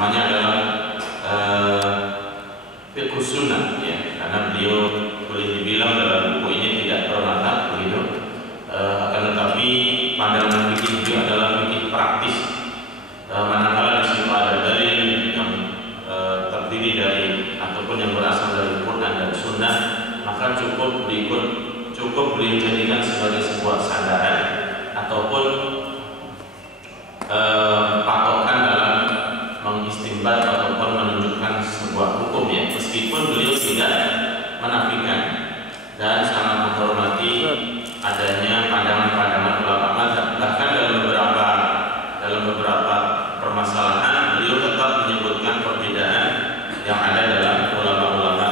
namanya adalah fiqh sunnah ya, karena beliau boleh dibilang dalam buku ini tidak bermatang begitu, akan tetapi pandangan fikih beliau adalah fikih praktis. Manakala di situ ada dalil yang terdiri dari ataupun yang berasal dari Quran dan Sunnah, maka cukup beliau jadikan sebagai sebuah sandaran ataupun patokan dalam mengistimbat ataupun menunjukkan sebuah hukum ya, meskipun beliau tidak menafikan dan sangat menghormati adanya pandangan-pandangan ulama mazhab. Bahkan dalam beberapa permasalahan beliau tetap menyebutkan perbedaan yang ada dalam ulama-ulama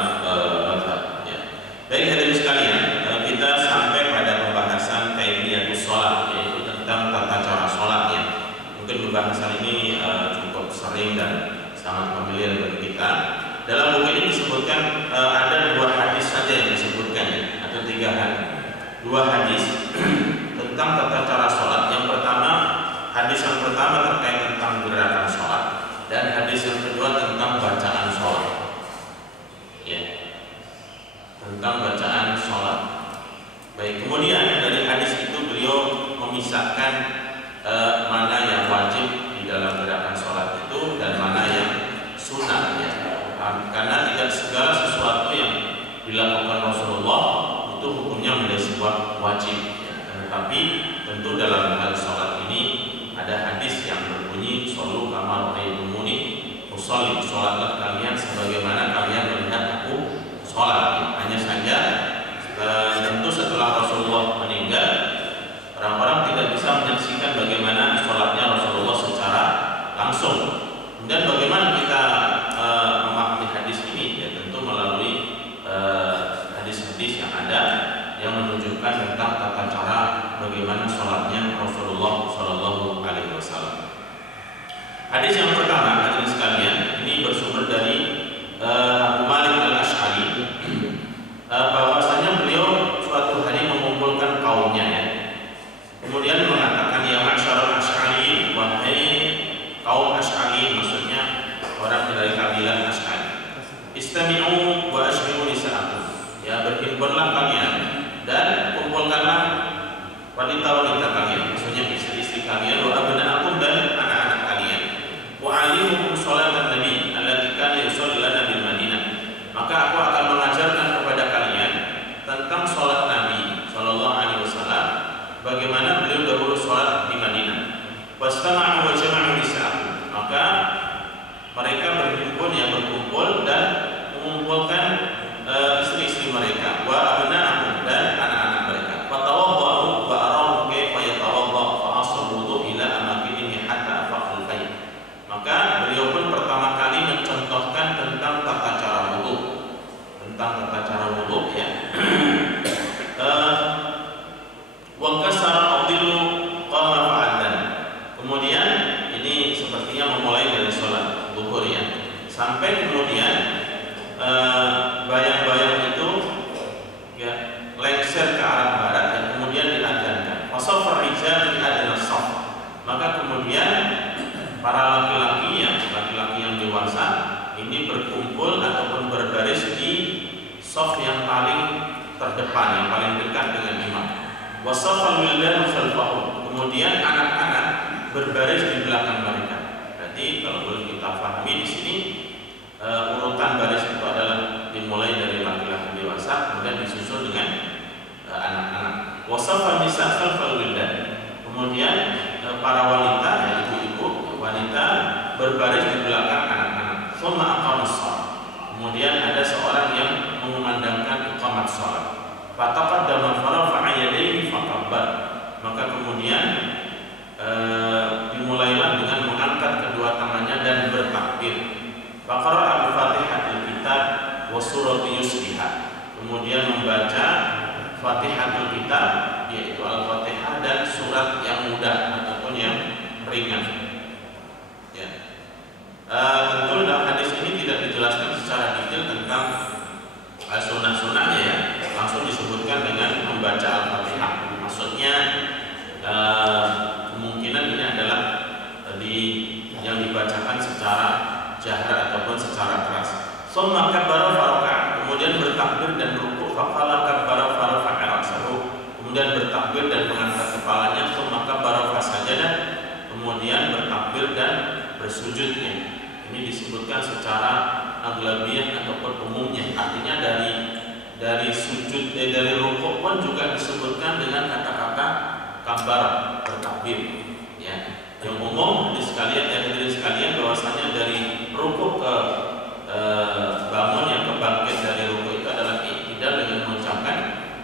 mazhab ya. Baik hadirin sekalian, kita sampai pada pembahasan kaifiyatus shalah, yaitu tentang tata cara sholat ya. Mungkin pembahasan ini cukup sering dan sangat familiar bagi kita. Dalam buku ini disebutkan ada 2 hadis saja yang disebutkan ya, atau 3 hadis. 2 hadis tentang tata cara sholat. Hadis yang pertama terkait tentang gerakan sholat, dan hadis yang kedua tentang bacaan sholat ya, tentang bacaan sholat. Baik, kemudian dari hadis itu beliau memisahkan mana yang wajib di dalam gerakan sholat itu dan mana yang sunnah ya. Karena tidak segala sesuatu yang dilakukan Rasulullah itu hukumnya menjadi sebuah wajib ya. Tetapi tentu dalam hal sholat ini ada hadis yang berbunyi shollu kama ra'aitumuni usolli, sholatlah kalian sebagaimana kalian melihat aku sholat. Hanya saja tentu setelah Rasulullah meninggal, orang-orang tidak bisa menyaksikan bagaimana sholatnya Rasulullah secara langsung. Dan bagaimana kita memahami hadis ini ya, tentu melalui hadis-hadis yang ada yang menunjukkan tentang tata cara bagaimana sholatnya Rasulullah Shallallahu Alaihi Wasallam. Hadis yang pertama, hadirin sekalian, ini bersumber dari Abu Malik Al-Asy'ari, bahwasanya beliau suatu hari mengumpulkan kaumnya ya. Kemudian mengatakan, ya masyarul Asy'ari, wahai kaum Asy'ari, maksudnya orang dari kabilah Asy'ari, istami'u wa ashbi'u nisa'akum, ya berhimpunlah kalian dan kumpulkanlah wanita-wanita kalian, maksudnya istri-istri kalian, wa abna'akum dan anak-anak kalian, wa 'allimuhum sholatan nabi allati kana yusalli lana bil Madinah, maka aku akan mengajarkan kepada kalian tentang sholat Nabi sallallahu alaihi wasallam, bagaimana beliau dahulu sholat di Madinah. Wastama'u wa jama'u nisa'akum, maka mereka berkumpul dan mengumpulkan istri-istri mereka, wa abna'akum dan anak-anak mereka, wa tawaddahu wa arahu kaifa yatawadda fa asal wudu ila amakinihi hatta faqul bayt. Maka beliau pun pertama kali mencontohkan tentang tata cara wudu, ya. Wa kasara adillu qama fa'adan. Kemudian ini sepertinya memulai dari sholat zuhur ya, sampai kemudian bayang-bayang itu ya lengser ke arah barat dan kemudian diadzankan. Fasafar rijal fi adna shaf. Maka kemudian para laki-laki yang dewasa ini berkumpul ataupun berbaris di shaf yang paling terdepan, yang paling dekat dengan imam. Wasafal wildan khalfahu. Kemudian anak-anak berbaris di belakang mereka. Berarti kalau boleh kita pahami di sini, urutan baris itu adalah dimulai dari laki-laki dewasa, kemudian disusul dengan anak-anak. Wasafan nisa khalfal wildan. Kemudian para wanita, ya ibu-ibu wanita berbaris di belakang anak-anak. Tsumma aqamas shalah. Kemudian ada seorang yang mengumandangkan iqamat shalah. Fataqaddama farafa'a yadayhi faqabbar. Maka kemudian dimulailah dengan mengangkat kedua tangannya dan bertakbir. Faqara'a al-Fatihatul Kitab wa surati yusbiha. Kemudian membaca Fatihatul Kitab, yaitu Al-Fatihah, dan surat yang mudah ataupun yang ringan. Ya. Tentu dalam hadis ini tidak dijelaskan secara detail tentang sunnah-sunnahnya ya. Langsung disebutkan dengan membaca Al-Fatihah. Maksudnya kemungkinan ini adalah yang dibacakan secara jahar ataupun secara keras. Tsumma kabbara faraka'a, kemudian bertakbir dan rukuk. Faqala kabbara farafa'a ra'sahu, kemudian bertakbir dan mengangkat kepalanya. Tsumma kabbara fasajada, kemudian bertakbir dan bersujudnya. Ini disebutkan secara aghlabiyah ataupun umumnya. Artinya dari sujud dari rukuk pun juga disebutkan dengan kata-kata kabar, bertakbir. Ya, yang umum di sekalian hadirin sekalian bahwasanya dari rukuk ke bangun yang kebangkit dari rukuk itu adalah i'tidal dengan mengucapkan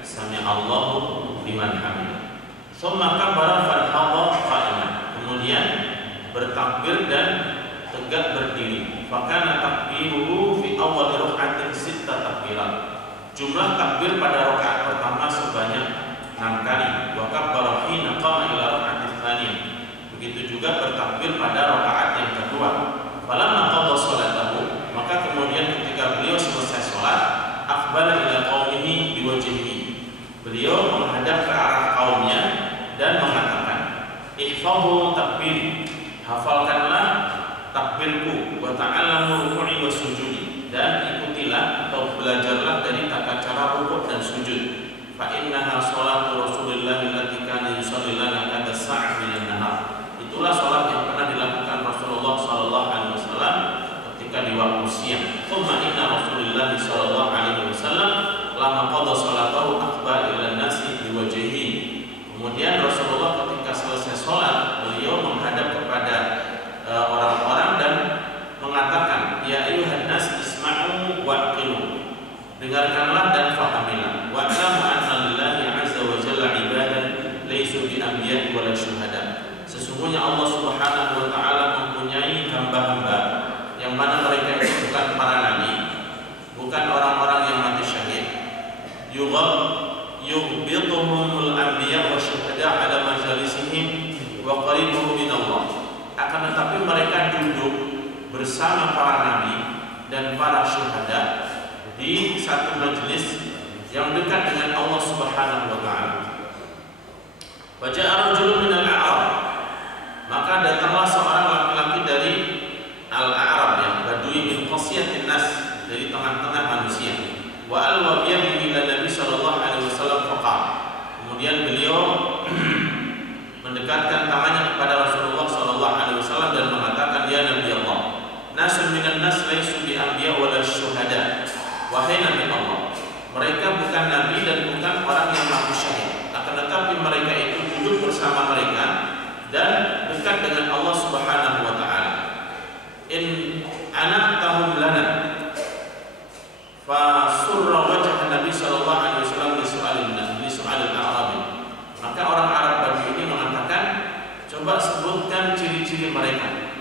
sami Allahu liman hamidah. Tsumma kabbara fanhadha qa'iman, kemudian bertakbir dan tegak berdiri. Fakana takbiruhu fi awal raka'atin sitta takbirat, jumlah takbir pada rakaat pertama sebanyak 6 kali. Wa kabbara hina qama ila raka'atis tsaniyah, begitu juga bertakbir pada rakaat yang kedua. Falamma qada sholatahu, maka kemudian ketika beliau selesai sholat, aqbala ila qaumihi biwajhihi, beliau menghadap ke arah kaumnya dan mengatakan, ihfadhu takbir, hafalkanlah takbirku, wa ta'allamu ruku'i wa sujudi, dan ikutilah atau belajarlah dari tata cara rukuk dan sujud. Fa innaha sholatu Rasulillah allati kana yusalli lana kada sa'ah minan nahar, itulah sholat yang pernah dilakukan Rasulullah sallallahu alaihi wasallam ketika di waktu siang. Tsumma inna Rasulillah sallallahu alaihi wasallam lama qada sholatahu aqbala ila nasi biwajhihi, kemudian Rasulullah ketika selesai sholat beliau menghadap kepada orang-orang dan mengatakan, ya ayuhan nas isma'u wa'qilu, dengarkanlah dan fahamilah. Wa'lamu anna lillahi azza wa jalla ibadan laysu bi anbiya'i wala syuhada, sesungguhnya Allah Subhanahu wa taala mempunyai hamba-hamba yang mana mereka itu bukan para nabi, bukan orang-orang yang mati syahid. Yughbituhumul anbiya wa syuhada ala majalisihim wa qaribuhum min Allah, akan tetapi mereka duduk bersama para nabi dan para syuhada di satu majelis yang dekat dengan Allah Subhanahu wa taala. Wa ja'a rajulun minal a'rab, maka datanglah seorang laki-laki dari al-a'rab, yang badui, min qasyatin nas, dari tengah-tengah manusia. Wa alwa biyadihi ila Nabi sallallahu alaihi wasallam faqala, kemudian beliau mendekatkan tangannya kepada Rasulullah sallallahu alaihi wasallam dan mengatakan, ya Nabi Allah, nasun minan nas laisu bi anbiya wala syuhada, wahai Nabi Allah, mereka bukan nabi dan bukan orang yang mati syahid, akan tetapi mereka itu duduk bersama mereka dan dekat dengan Allah Subhanahu wa taala. In anatahum lana fa surra wajh Nabi sallallahu alaihi wasallam li su'alil a'rabi, maka orang Arab Badui ini mengatakan, coba sebutkan ciri-ciri mereka.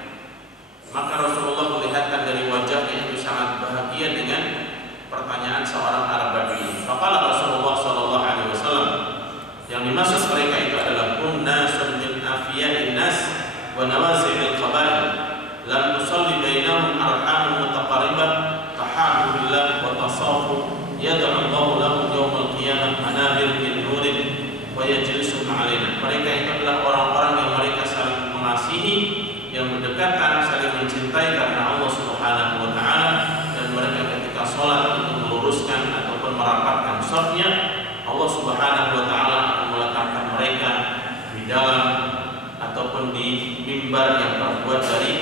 Maka Rasulullah melihatkan dari wajahnya itu sangat bahagia dengan pertanyaan seorang Arab Badui. Faqala Rasulullah sallallahu alaihi wasallam, yang dimaksud mereka itu adalah nasun min afiya'in nas wa nawazi'il qabail, lam tusalli bainahum arhamun mutaqarribah tahabu billah wa tasafu, yad'u Allahu lahum yawmal qiyamah manabir min nurin wa yajlisu ma'alaina. Mereka itu adalah orang-orang yang mereka saling mengasihi, yang berdekatan, saling mencintai karena Allah Subhanahu wa taala, dan mereka ketika sholat untuk meluruskan ataupun merapatkan shafnya, Allah Subhanahu wa taala akan meletakkan mereka di dalam ataupun di mimbar yang terbuat dari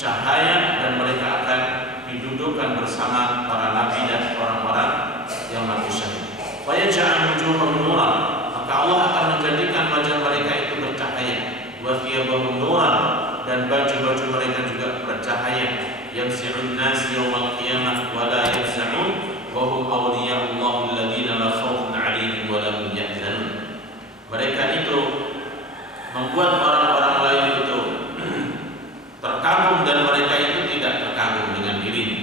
cahaya, dan mereka akan didudukkan bersama para nabi dan orang-orang yang mati syahid. Wa yaj'al wujuhahum nuran, maka Allah akan menjadikan wajah mereka itu bercahaya. Wa thiyabahum nuran, dan baju-baju mereka juga bercahaya. Yamsi'un nas yawmal qiyamah wa la yafza'un wa hum awliya'ullah alladziina la khaufun 'alaihim wa la hum yahzanun. Mereka itu membuat orang-orang lain itu terkagum, dan mereka itu tidak terkagum dengan dirinya,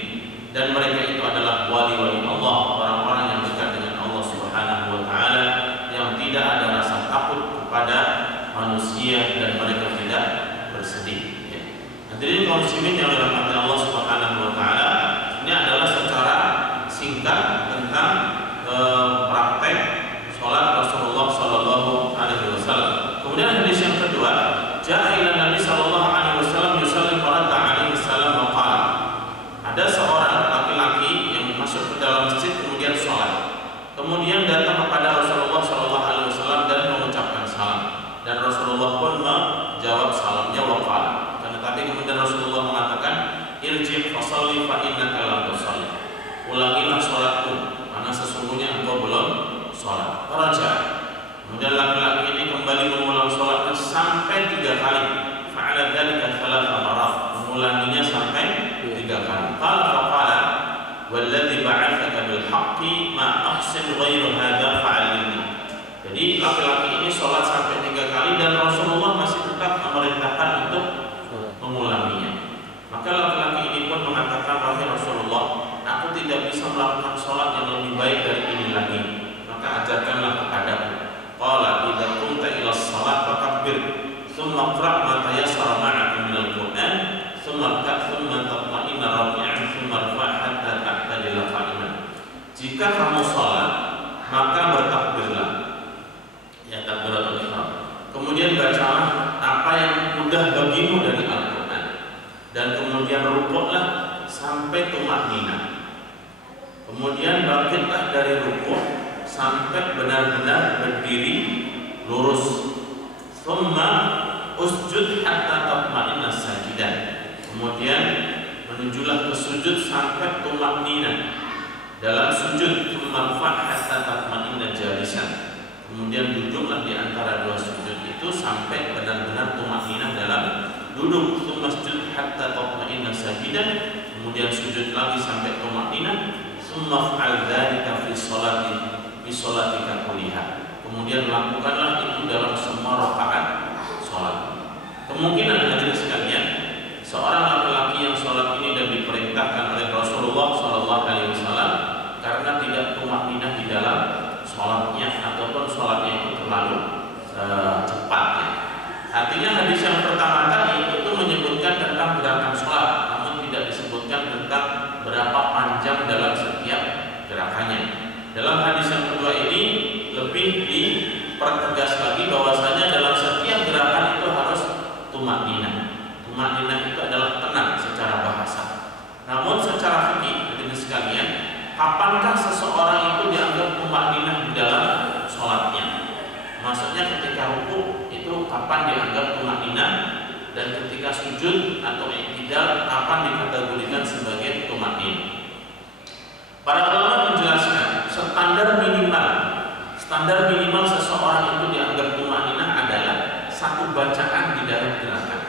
dan mereka itu adalah wali-wali Allah, orang-orang yang dekat dengan Allah Subhanahu wa taala, yang tidak ada rasa takut kepada manusia dan mereka tidak bersedih. Hadirin kaum muslimin yang dirahmati Allah Subhanahu wa taala, ini adalah secara singkat tentang praktek salat Rasulullah sallallahu alaihi wasallam. Kemudian hadis yang kedua, ja'a ila Nabi sallallahu alaihi wasallam yusalli farada alaihi salam wa qala, irji' fasalli fa innaka lam tusalli. Ulangilah salatmu karena sesungguhnya engkau belum salat. Faraja. Kemudian laki-laki ini kembali mengulang salatnya sampai 3 kali. Fa'ala dzalika 3 marat. Mengulanginya sampai 3 kali. Qala walladzi ba'atsaka bil haqqi ma ahsin ghairu hadza fa'alni. Jadi laki-laki ini sholat sampai 3 kali dan Rasulullah masih tetap memerintahkan untuk mengulanginya. Maka laki-laki ini pun mengatakan, wahai Rasulullah, aku tidak bisa melakukan sholat yang lebih baik dari ini lagi. Maka ajarkanlah kepadaku. Qala idza qumta ila shalat fakabbir, thumma qra' ma tayassara ma'aka minal Qur'an, thumma tatma'inna raki'an, thumma irfa' hatta ta'tadila qa'iman. Jika kamu sholat, maka bertakbirlah. Ya, takbiratul ihram. Kemudian bacalah apa yang mudah bagimu dari Al-Quran, dan kemudian rukuklah sampai tumaknina. Kemudian bangkitlah dari rukuk sampai benar-benar berdiri lurus. Thumma usjud hatta tatma'inna sajidan. Kemudian menujulah ke sujud sampai tumaknina dalam sujud. Thumma rfa' hatta tatma'inna jalisan. Kemudian duduklah di antara 2 sujud itu sampai benar-benar tumakninah dalam duduk. Masjud hatta tatma'inna sajidan. Kemudian sujud lagi sampai tumakninah. Tsumma fa'al dzalika fi sholatika kulliha. Kemudian lakukanlah itu dalam semua rakaat salat. Kemungkinan hadirin sekalian, seorang laki-laki yang salat ini dan diperintahkan oleh Rasulullah SAW karena tidak tumakninah di dalam sholatnya ataupun sholatnya itu terlalu cepat ya. Artinya hadis yang pertama tadi itu menyebutkan tentang gerakan sholat, namun tidak disebutkan tentang berapa panjang dalam setiap gerakannya. Dalam hadis yang kedua ini lebih dipertegas lagi bahwasanya dalam setiap gerakan itu harus tumakninah. Tumakninah itu adalah tenang secara bahasa. Namun secara fikih hadirin sekalian, kapankah seseorang itu dianggap tumakninah di dalam sholatnya? Maksudnya ketika rukuk itu kapan dianggap tumakninah, dan ketika sujud atau i'tidal kapan dikategorikan sebagai tumakninah? Para ulama menjelaskan standar minimal seseorang itu dianggap tumakninah adalah 1 bacaan di dalam gerakan.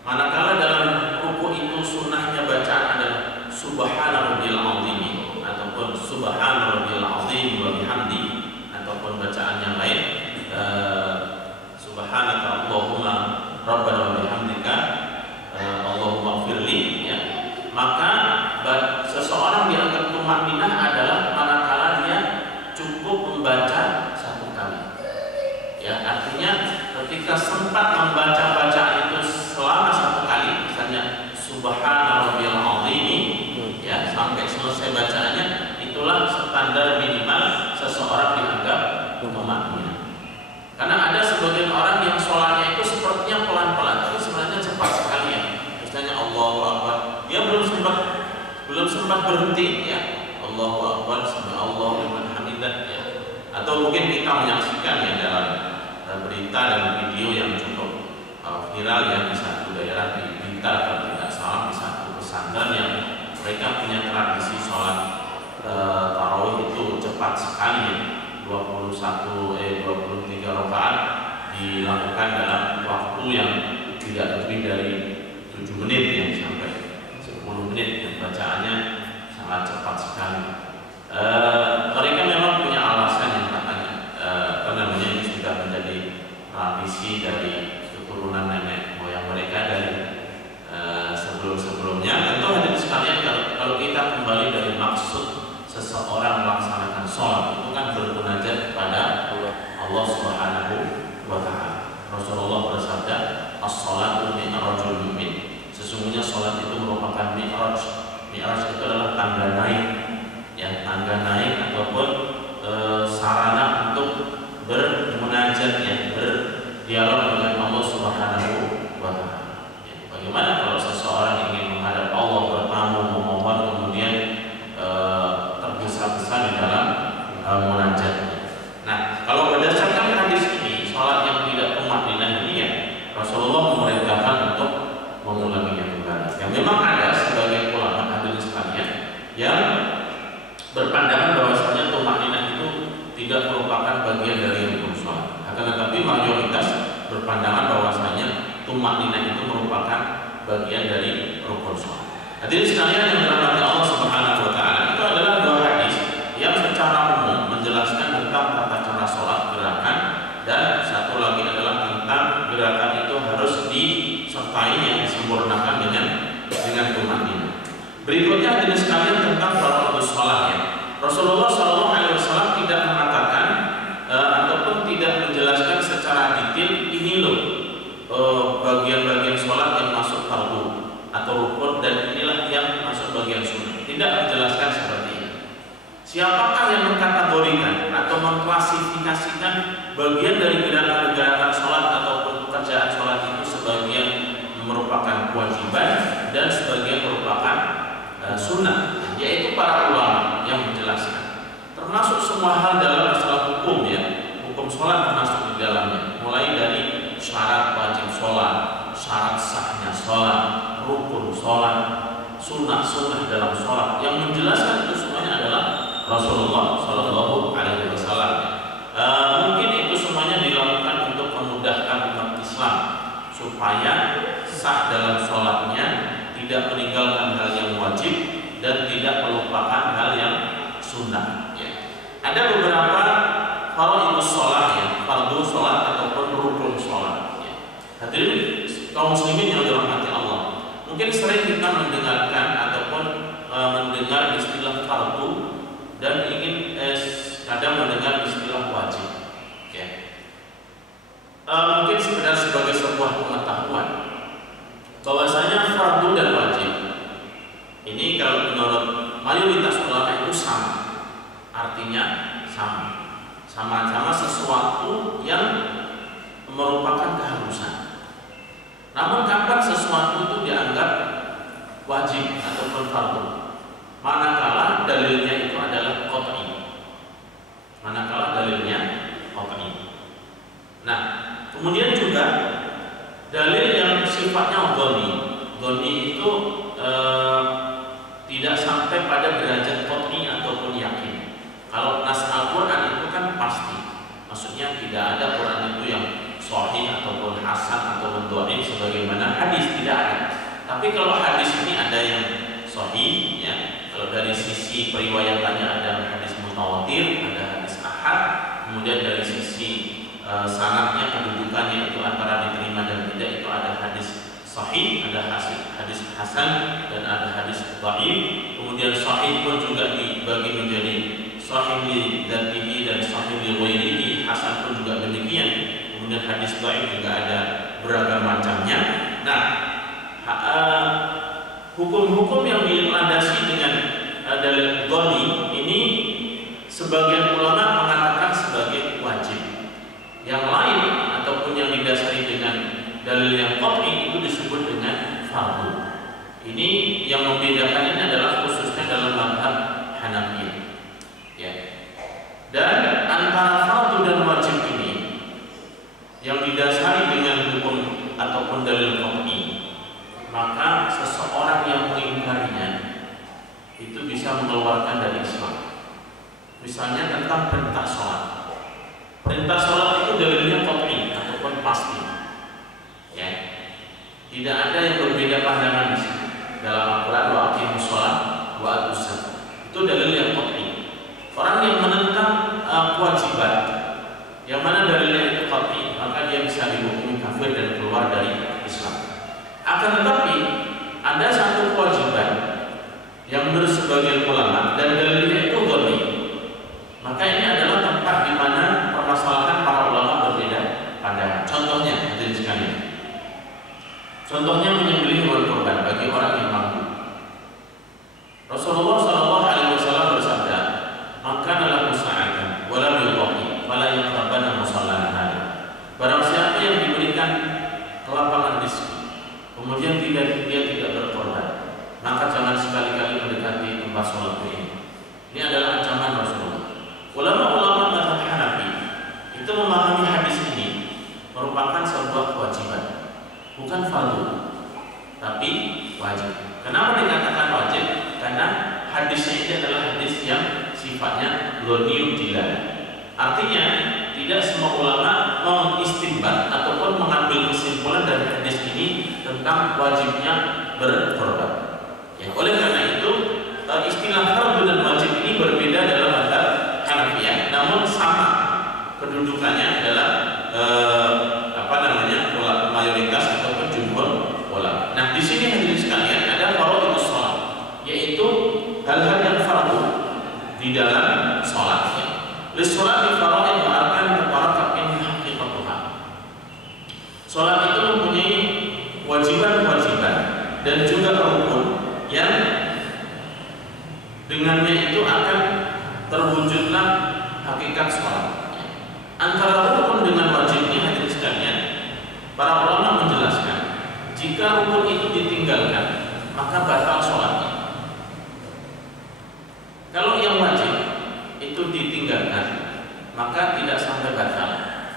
Manakala dalam rukuk itu sunnahnya bacaan adalah Subhana rabbiyal azim ataupun Subhana rabbiyal azim wa bihamdi, ataupun bacaan yang lain Subhanaka Allahumma rabbana wa bihamdika Allahumma ighfirli ya. Maka seseorang dianggap tumakninah adalah manakala dia cukup membaca 1 kali. Ya, artinya ketika sempat membaca bacaan itu selama 1 kali, misalnya Subhana rabbiyal azim ya, sampai selesai bacaannya, itulah standar minimal seseorang dianggap tumakninah. Karena ada sebagian orang yang sholatnya itu sepertinya pelan-pelan, tapi sebenarnya cepat sekali ya. Misalnya Allahu Akbar, dia belum sempat berhenti ya. Allahu Akbar, sami Allahu liman hamidah ya. Atau mungkin kita menyaksikan ya dalam berita dan video yang cukup viral ya di satu daerah di Blitar kalau tidak salah, di satu pesantren yang mereka punya tradisi sholat tarawih itu cepat sekali ya. 23 rakaat dilakukan dalam waktu yang tidak lebih dari 7 menit ya, sampai 10 menit dan bacaannya sangat cepat sekali. Mereka memang punya alasan yang katanya ini sudah menjadi tradisi dari keturunan nenek moyang mereka dari sebelum-sebelumnya. Tentu hadirin sekalian, kalau kita kembali dari maksud seseorang melaksanakan sholat itu kan bermunajat kepada Allah Subhanahu wa Ta'ala. Rasulullah bersabda, as-sholatu mi'rajul mu'min. Sesungguhnya sholat itu merupakan mi'raj. Mi'raj itu adalah tangga naik, ya, tangga naik ataupun sarana untuk bermunajat ya, berdialog dengan Allah Subhanahu wa Ta'ala. Ya, bagaimana kalau seseorang ingin menghadap Allah, bertamu, memohon, kemudian tergesa-gesa di dalam munajat. Nah, kalau berdasarkan hadis ini, sholat yang tidak tumakninah ini ya, Rasulullah memerintahkan untuk bagian dari rukun sholat. Hadirin sekalian yang dirahmati Allah Subhanahu wa taala, itu adalah dua hadis yang secara umum menjelaskan tentang tata cara sholat gerakan, dan satu lagi adalah tentang gerakan itu harus disertai yang disempurnakan dengan tumanina. Berikutnya hadirin sekalian tentang fardhu sholat ya. Rasulullah SAW tidak mengatakan ataupun tidak menjelaskan secara detail ini loh bagian-bagian sholat yang masuk fardu atau rukun dan inilah yang masuk bagian sunnah. Tidak menjelaskan seperti ini. Siapakah yang mengkategorikan atau mengklasifikasikan bagian dari gerakan-gerakan sholat ataupun pekerjaan sholat itu sebagian merupakan kewajiban dan sebagian merupakan sunnah, yaitu para ulama yang menjelaskan. Termasuk semua hal dalam masalah hukum ya, hukum sholat termasuk di dalamnya, mulai dari syarat wajib sholat, syarat sahnya sholat, rukun sholat, sunnah dalam sholat. Yang menjelaskan itu semuanya adalah Rasulullah Shallallahu Alaihi Wasallam. Mungkin itu semuanya dilakukan untuk memudahkan umat Islam supaya sah dalam sholatnya, tidak meninggalkan hal yang wajib dan tidak melupakan hal yang sunnah ya. Ada beberapa fardhu sholat ya, fardhu sholat ataupun rukun sholat ya. Hadirin kaum muslimin yang dirahmati Allah, mungkin sering kita mendengarkan ataupun mendengar istilah fardhu dan ingin kadang mendengar istilah wajib ya. Mungkin sekedar sebagai sebuah pengetahuan bahwasanya fardu dan wajib ini kalau menurut mayoritas ulama itu sama, artinya sama-sama sesuatu yang merupakan keharusan. Namun kapan sesuatu itu dianggap wajib ataupun fardu? Manakala dalilnya itu adalah qat'i. Nah, kemudian juga dalil yang sifatnya dhoni itu tidak sampai pada derajat qat'i ataupun yakin. Kalau nas Al-Quran itu kan pasti, maksudnya tidak ada Quran itu yang sahih ataupun hasan ataupun dhaif sebagaimana hadis, tidak ada. Tapi kalau hadis ini ada yang sahih ya, kalau dari sisi periwayatannya ada hadis mutawatir, ada hadis ahad, kemudian dari sisi sanadnya, kedudukannya itu antara diterima dan tidak, itu ada hadis sahih, ada hadis hasan, dan ada hadis dhaif. Kemudian sahih pun juga dibagi menjadi sahih li dzatihi dan sahih li ghairihi, hasan pun juga demikian. Kemudian hadis dhaif juga ada beragam macamnya. Nah, hukum-hukum yang dilandasi dengan dalil dhoni ini sebagian ulama mengatakan sebagai wajib. Yang lain ataupun yang didasari dengan dalil yang qat'i itu disebut dengan fardu. Ini yang membedakan ini adalah khususnya dalam mazhab Hanafiyah. Ya. Dan antara fardu dan wajib ini yang didasari dengan hukum ataupun dalil qat'i, maka seseorang yang mengingkarinya itu bisa mengeluarkan dari Islam. Misalnya tentang perintah sholat. Perintah sholat itu dalilnya qat'i ataupun pasti. Ya. Tidak ada yang berbeda pandangan di sini. Dalam Al-Quran wa aqimus sholat wa atuz zakat. Itu dalil yang qat'i. Orang yang menentang kewajiban, yang mana dalilnya itu qat'i, maka dia bisa dihukumi kafir dan keluar dari Islam. Akan tetapi ada satu kewajiban yang menurut sebagian ulama dan dalilnya itu dhoni, maka ini adalah tempat di mana permasalahan para ulama berbeda pandangan. Contohnya, hadirin sekalian, contohnya menyembelih hewan kurban bagi orang yang mampu. Rasulullah SAW bersabda, "Maka adalah musa'atan, walam yudhi, wala yaqrabanna musallana hada." Barang siapa yang diberikan kelapangan rezeki, kemudian dia tidak berkorban, maka jangan sekali-kali mendekati tempat sholat ini. Ini adalah ancaman Rasulullah. Ulama-ulama mazhab Hanafi itu memahami hadis ini merupakan sebuah kewajiban, bukan fardu, tapi wajib. Kenapa dikatakan wajib? Karena hadisnya ini adalah hadis yang sifatnya dhoniyud dilalah. Artinya tidak semua ulama mengistinbat ataupun mengambil kesimpulan dari hadis ini tentang tentang wajibnya berkorban. Ya, oleh karena itu istilah fardu dan wajib ini berbeda dalam mazhab Hanafiyah, namun sama kedudukannya adalah mayoritas atau jumhur ulama. Nah, di sini hadirin sekalian ada fardhus shalah, yaitu hal-hal yang fardu di dalam salat. Lis-shalat bi faraid wa arkan mutarakabin haqiqatuha. Salat itu mempunyai kewajiban-kewajiban dan juga rukun yang dengannya itu akan terwujudlah hakikat salat. Antara rukun dengan wajibnya hadirin sekalian, para ulama menjelaskan jika rukun itu ditinggalkan maka batal salatnya. Kalau yang wajib itu ditinggalkan maka tidak sampai batal,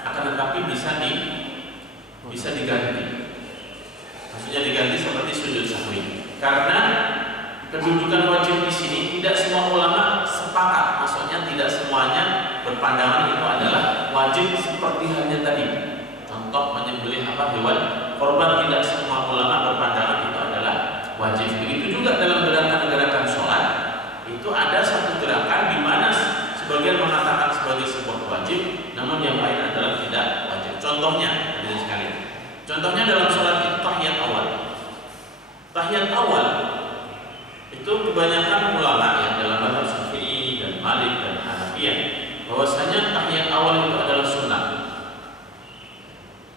akan tetapi bisa diganti. Maksudnya diganti seperti sujud sahwi. Karena kedudukan wajib di sini tidak semua ulama sepakat, maksudnya tidak semuanya berpandangan itu adalah wajib seperti halnya tadi. Contoh menyembelih hewan korban, tidak semua ulama berpandangan itu adalah wajib. Begitu juga dalam gerakan-gerakan sholat itu ada satu gerakan di mana sebagian mengatakan sebagai sebuah wajib, namun yang lain adalah tidak wajib. Contohnya, contohnya dalam sholat itu tahiyat awal. Tahiyat awal itu kebanyakan ulama yang dalam mazhab Syafi'i dan Malik dan Hanafiyah bahwasanya tahiyat awal itu adalah sunnah.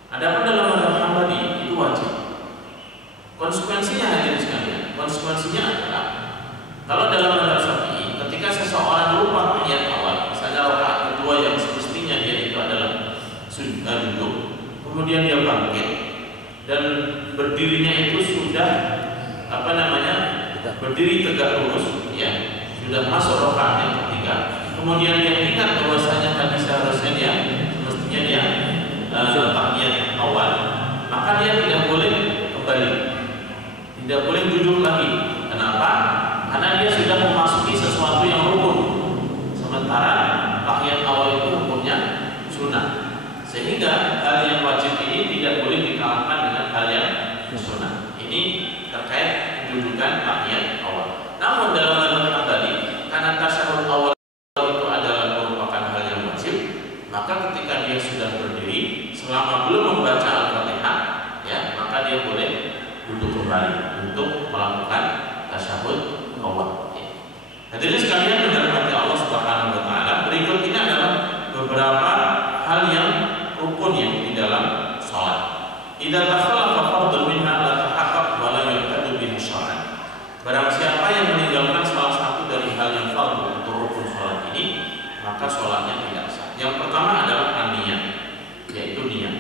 Adapun dalam mazhab Hambali itu wajib. Konsekuensinya hadirin sekalian, konsekuensinya adalah kalau dalam mazhab Syafi'i ketika seseorang lupa tahiyat awal, misalnya rakaat kedua yang semestinya dia itu adalah duduk, kemudian dia bangkit dan berdirinya itu sudah berdiri tegak lurus, ya, sudah masuk rakaat yang ketiga, kemudian dia ingat bahwasanya tadi seharusnya dia semestinya dia tahiyat awal, maka dia tidak boleh kembali, tidak boleh duduk lagi. Kenapa? Karena dia sudah memasuki sesuatu yang rukun, sementara tahiyat awal itu hukumnya sunnah, sehingga hal yang wajib ini tidak boleh dikalahkan dengan hal yang sunnah. Ini terkait kedudukan tahiyat awal. Namun dalam mazhab tadi, karena tasyahud awal itu adalah merupakan hal yang wajib, maka ketika dia sudah berdiri selama belum membaca Al-Fatihah, ya, maka dia boleh duduk kembali untuk melakukan tasyahud awal. Hadirin sekalian yang dirahmati Allah Subhanahu wa taala, berikut ini adalah beberapa hal yang rukun yang di dalam salat. Idza takhalafa fardun minha la tahaqqaq wa la yu'tadu bihi syar'an. Barang siapa yang meninggalkan salah satu dari hal yang fardhu atau rukun salat ini, maka salatnya tidak sah. Yang pertama adalah niat, yaitu niat.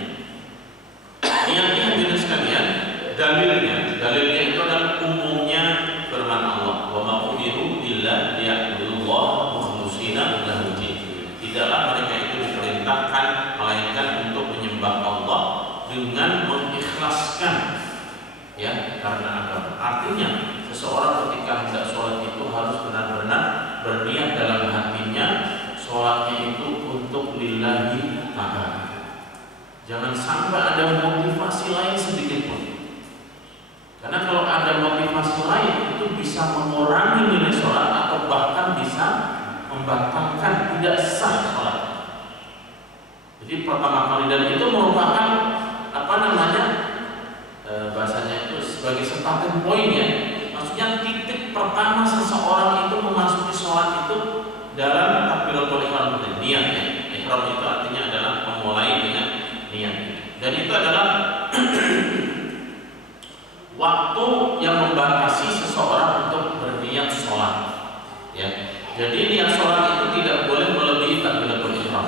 Niatnya hadirin sekalian, dalilnya itu adalah umumnya firman Allah, wa ma umiru illa liya'budullaha mukhlishina lahu din. Tidaklah mereka itu diperintahkan melainkan untuk menyembah Allah dengan mengikhlaskan, ya, karena agama. Artinya seseorang ketika hendak sholat itu harus benar-benar berniat dalam hatinya sholatnya itu untuk lillahi ta'ala. Jangan sampai ada motivasi lain sedikit pun, karena kalau ada motivasi lain itu bisa mengurangi nilai sholat atau bahkan bisa membatalkan, tidak sah sholat. Jadi pertama kali, dan itu merupakan bahasanya itu sebagai starting point, ya. Maksudnya titik pertama seseorang itu memasuki sholat itu dalam takbiratul ihram, niatnya. Ihram itu artinya adalah memulai dengan niat. Dan itu adalah waktu yang membatasi seseorang untuk berniat sholat, ya. Jadi niat sholat itu tidak boleh melebihi takbiratul ihram,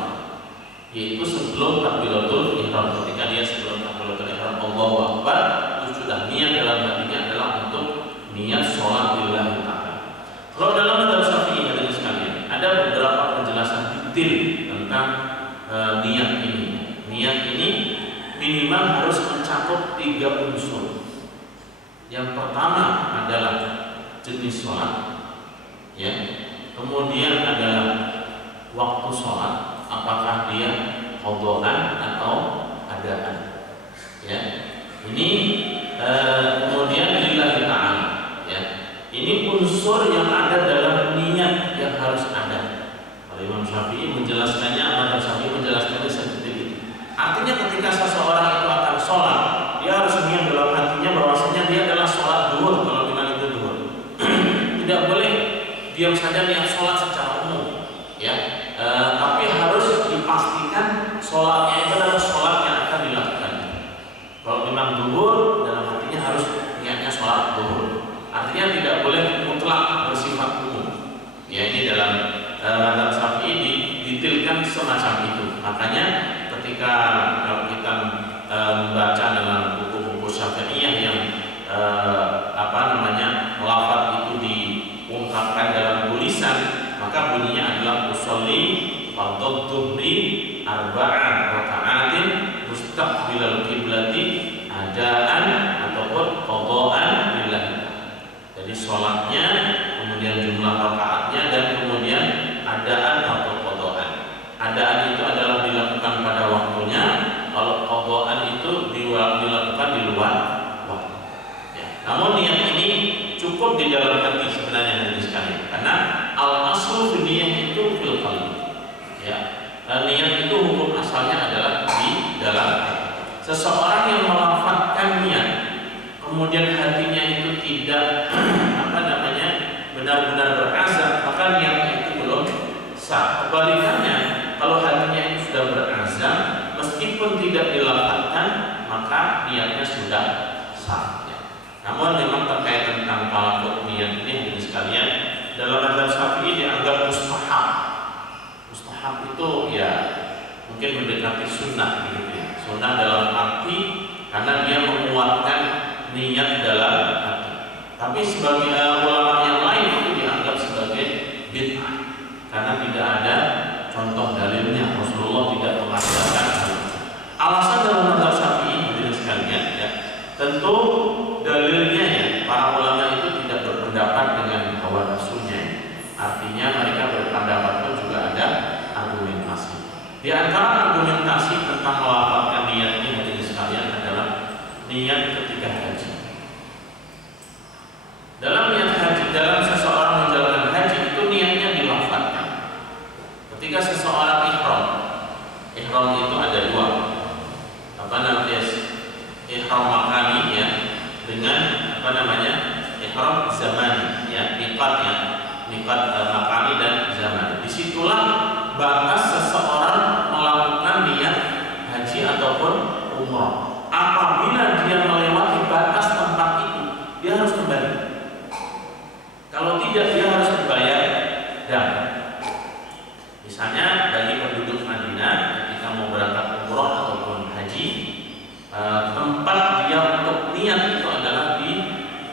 yaitu sebelum takbiratul ihram. Ketika dia sebelum takbiratul ihram Allahu Akbar, itu sudah niat dalam hatinya adalah untuk niat sholat lillahi ta'ala. Kalau dalam mazhab Syafi'i hadirin sekalian, ada beberapa penjelasan detail tentang niat ini. Niat ini minimal harus mencakup 3 unsur. Yang pertama adalah jenis sholat, ya. Kemudian adalah waktu sholat, apakah dia qadhaan atau adaan, ya. Ini kemudian lillahi ta'ala, ya. Ini unsur yang ada dalam niat yang harus ada. Kalau Imam Syafi'i menjelaskannya, Imam Syafi'i menjelaskannya seperti itu. Artinya ketika seseorang itu akan sholat, dia harus niat dalam hatinya bahwasanya dia adalah sholat duhur. Kalau memang itu duhur, tidak boleh diam saja niat sholat secara umum, ya. Tapi harus dipastikan sholatnya itu adalah sholat yang akan dilakukan. Kalau memang duhur, dalam hatinya harus niatnya sholat duhur. Artinya tidak boleh mutlak bersifat umum. Ya, ini dalam mazhab Syafi'i didetailkan semacam itu. Makanya ketika kalau kita membaca dalam buku-buku Syafi'iyah yang lafaz itu diungkapkan dalam tulisan, maka bunyinya adalah usolli fardhu dhuhri arba'an raka'atin mustaqbilal qiblati adaan ataupun qadaan lillah. Jadi sholatnya, kemudian jumlah rakaatnya, dan kemudian adaan atau qadaan. Adaan itu adalah dilakukan pada waktunya, kalau qadaan itu dilakukan di luar waktu. Ya. Namun niat ini cukup di dalam hati sebenarnya hadirin sekalian, karena al-aslu niat itu fil qalbi. Ya. Niat itu hukum asalnya adalah di dalam hati. Seseorang yang melafazkan niat, kemudian hatinya itu tidak benar-benar berazam, maka niatnya itu belum sah. Kebalikannya, kalau hatinya itu sudah berazam, meskipun tidak dilafazkan, maka niatnya sudah sah. Ya. Namun memang terkait tentang talaqut niat ini hadirin sekalian, dalam mazhab Syafi'i dianggap mustahab. Mustahab itu ya mungkin mendekati sunnah gitu ya. Sunnah dalam arti karena dia menguatkan niat dalam hati. Tapi sebagai ulama yang lain itu dianggap sebagai bid'ah karena tidak ada contoh dalilnya. Rasulullah tidak mengajarkan. Alasan dalam mazhab Syafi'i hadirin sekalian ya, tentu dalilnya ya, para ulama itu tidak berpendapat dengan hawa nafsunya. Artinya mereka berpendapat pun juga ada argumentasi. Di antara argumentasi tentang melafalkan niat ini hadirin sekalian adalah niat ketika haji. Dalam niat haji, dalam seseorang menjalankan haji itu niatnya dilafalkan. Ketika seseorang ihram itu ada dua. Ihram makani ya, dengan ihram zamani ya, niqat makani dan zamani. Disitulah batas seseorang melakukan niat haji ataupun umrah. Apabila dia melewati batas tempat itu, dia harus kembali. Kalau tidak, dia harus membayar dam. Misalnya bagi penduduk Madinah ketika mau berangkat umrah ataupun haji, tempat dia untuk niat itu adalah di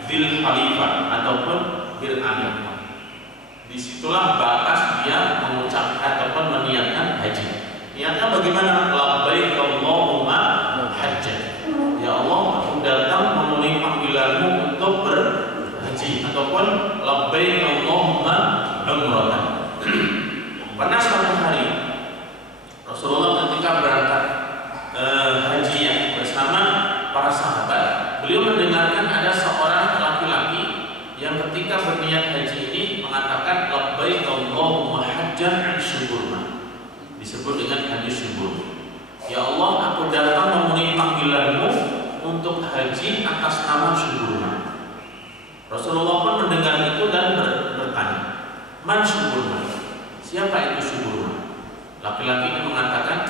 Dzul Khalifah ataupun Bir Amir. Disitulah batas dia mengucapkan ataupun meniatkan haji. Niatnya bagaimana? Labbaik Allahumma hajjah. Ya Allah, aku datang memenuhi panggilanmu untuk berhaji, ataupun labbaik Allahumma umratan. Pernah suatu hari Rasulullah ketika berangkat haji ya, bersama para sahabat, beliau mendengarkan ada seorang laki-laki yang ketika berniat haji ini mengatakan labbaik Allahumma hajjan an syukurma. Disebut dengan hadis syukur. Ya Allah, aku datang memenuhi panggilanmu untuk haji atas nama syukurma. Rasulullah pun mendengar itu dan bertanya, man syukurma? Siapa itu syukurma? Laki-laki ini mengatakan,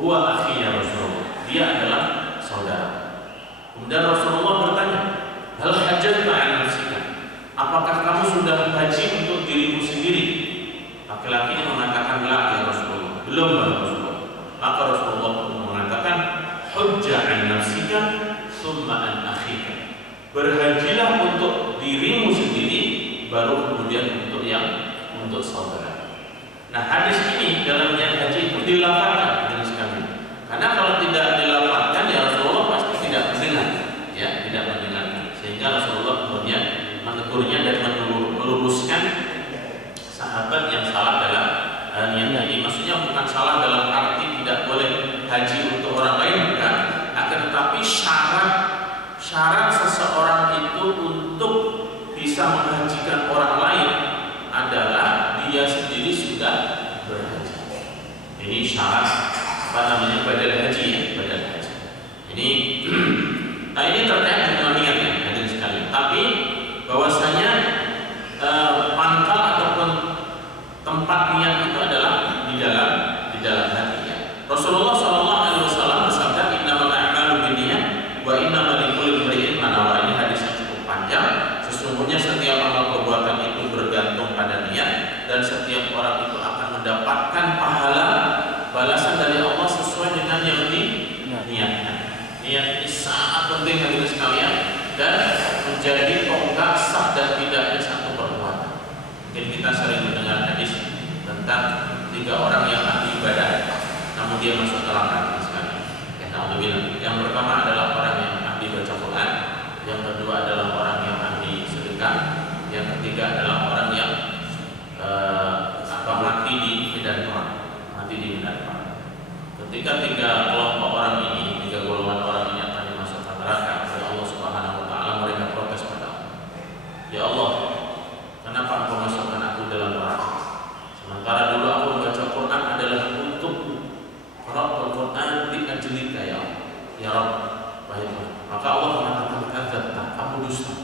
huwa akhi ya Rasulullah. Dia adalah saudara. Kemudian Rasulullah bertanya, hal hajjat ma'an nafsika? Apakah kamu sudah haji untuk dirimu sendiri? Laki-laki ini mengatakan, la ya Rasulullah, belum ya Rasulullah. Maka Rasulullah mengatakan, hujja an nafsika summa an akhika. Berhajilah untuk dirimu sendiri, baru kemudian untuk saudara. Nah, hadis ini dalam niat haji itu dilafalkan dengan sekali. Karena kalau tidak dilafalkan, ya Rasulullah pasti tidak mendengar, ya, tidak mendengarkan. Sehingga Rasulullah kemudian menegurnya dan meluruskan sahabat yang salah dalam niat ini. Maksudnya bukan salah dalam arti tidak boleh haji untuk orang lain, bukan. Akan tetapi syarat seseorang itu untuk bisa menghajikan orang lain adalah dia sendiri sudah berhaji. Ini syarat badal haji ya, badal haji. Ini ini terkait dengan niatnya, hadirin sekalian. Tapi bahwasanya pangkal ataupun tempat niat itu adalah di dalam hati ya. Rasulullah SAW bersabda, "Innamal a'malu binniyat wa innamal likulli imri'in ma nawa." Ini hadis yang cukup panjang. Sesungguhnya setiap amal perbuatan itu bergantung pada niat, dan setiap orang itu akan mendapatkan pahala balasan dari Allah sesuai dengan yang diniatkan. Niat ini sangat penting hadirin sekalian, dan menjadi tonggak sah dan tidaknya satu perbuatan. Mungkin kita sering mendengar hadis tentang 3 orang yang ahli ibadah, namun dia masuk neraka sekali. Yang pertama adalah orang yang ahli baca Quran, yang kedua adalah orang yang ahli sedekah, yang ketiga adalah orang yang mati di medan perang. Ketika 3 kelompok orang ini, 3 golongan orang ini akan dimasukkan neraka oleh Allah Subhanahu Wa Taala, mereka protes pada Allah. Ya Allah, kenapa Engkau masukkan aku dalam neraka? Sementara dulu aku membaca Quran adalah untukmu. Qara'tul Quran li ajlika ya Allah. Ya Rabb, baiklah. Maka Allah mengatakan, kadzabta, kamu dusta.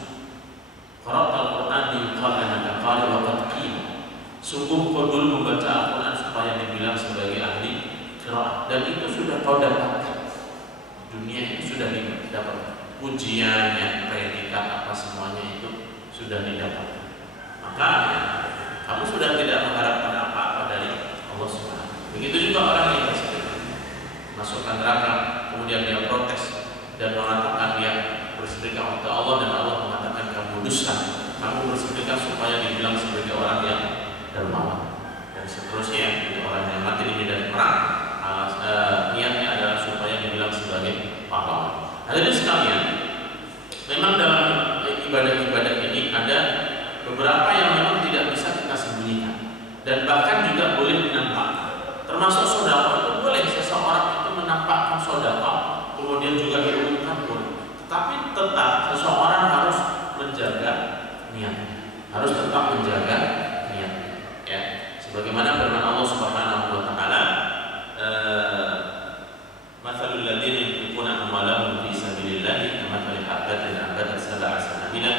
Qara'tul Quran li yuqal annaka qari wa qad qila. Sungguh kau dulu membaca Al-Quran supaya dibilang sebagai ahli qiraah, dan itu sudah kau dapatkan. Dunia itu sudah didapatkan. Ujiannya, predikat apa semuanya itu sudah didapatkan. Maka kamu sudah tidak mengharapkan apa-apa dari Allah Subhanahu. Begitu juga orang yang bersedekah, masukkan neraka, kemudian dia protes dan mengatakan dia bersedekah untuk Allah, dan Allah mengatakan kamu dusta. Kamu bersedekah supaya dibilang sebagai orang yang dermawan, dan seterusnya. Itu orang yang mati di medan perang, niatnya adalah supaya dibilang sebagai pahlawan. Hadirin sekalian, memang dalam ibadah-ibadah ini ada beberapa yang memang tidak bisa kita sembunyikan, dan bahkan juga boleh dinampakkan. Termasuk sedekah itu boleh seseorang itu menampakkan sedekah, kemudian juga diumumkan boleh. Tetapi tetap seseorang harus menjaga niatnya, harus tetap menjaga niatnya. Ya, sebagaimana firman Allah Subhanahu Wa Taala, "Matsalul ladzina yunfiquna amwalahum fi sabilillahi kamathali habbatin anbatat sab'a sanabila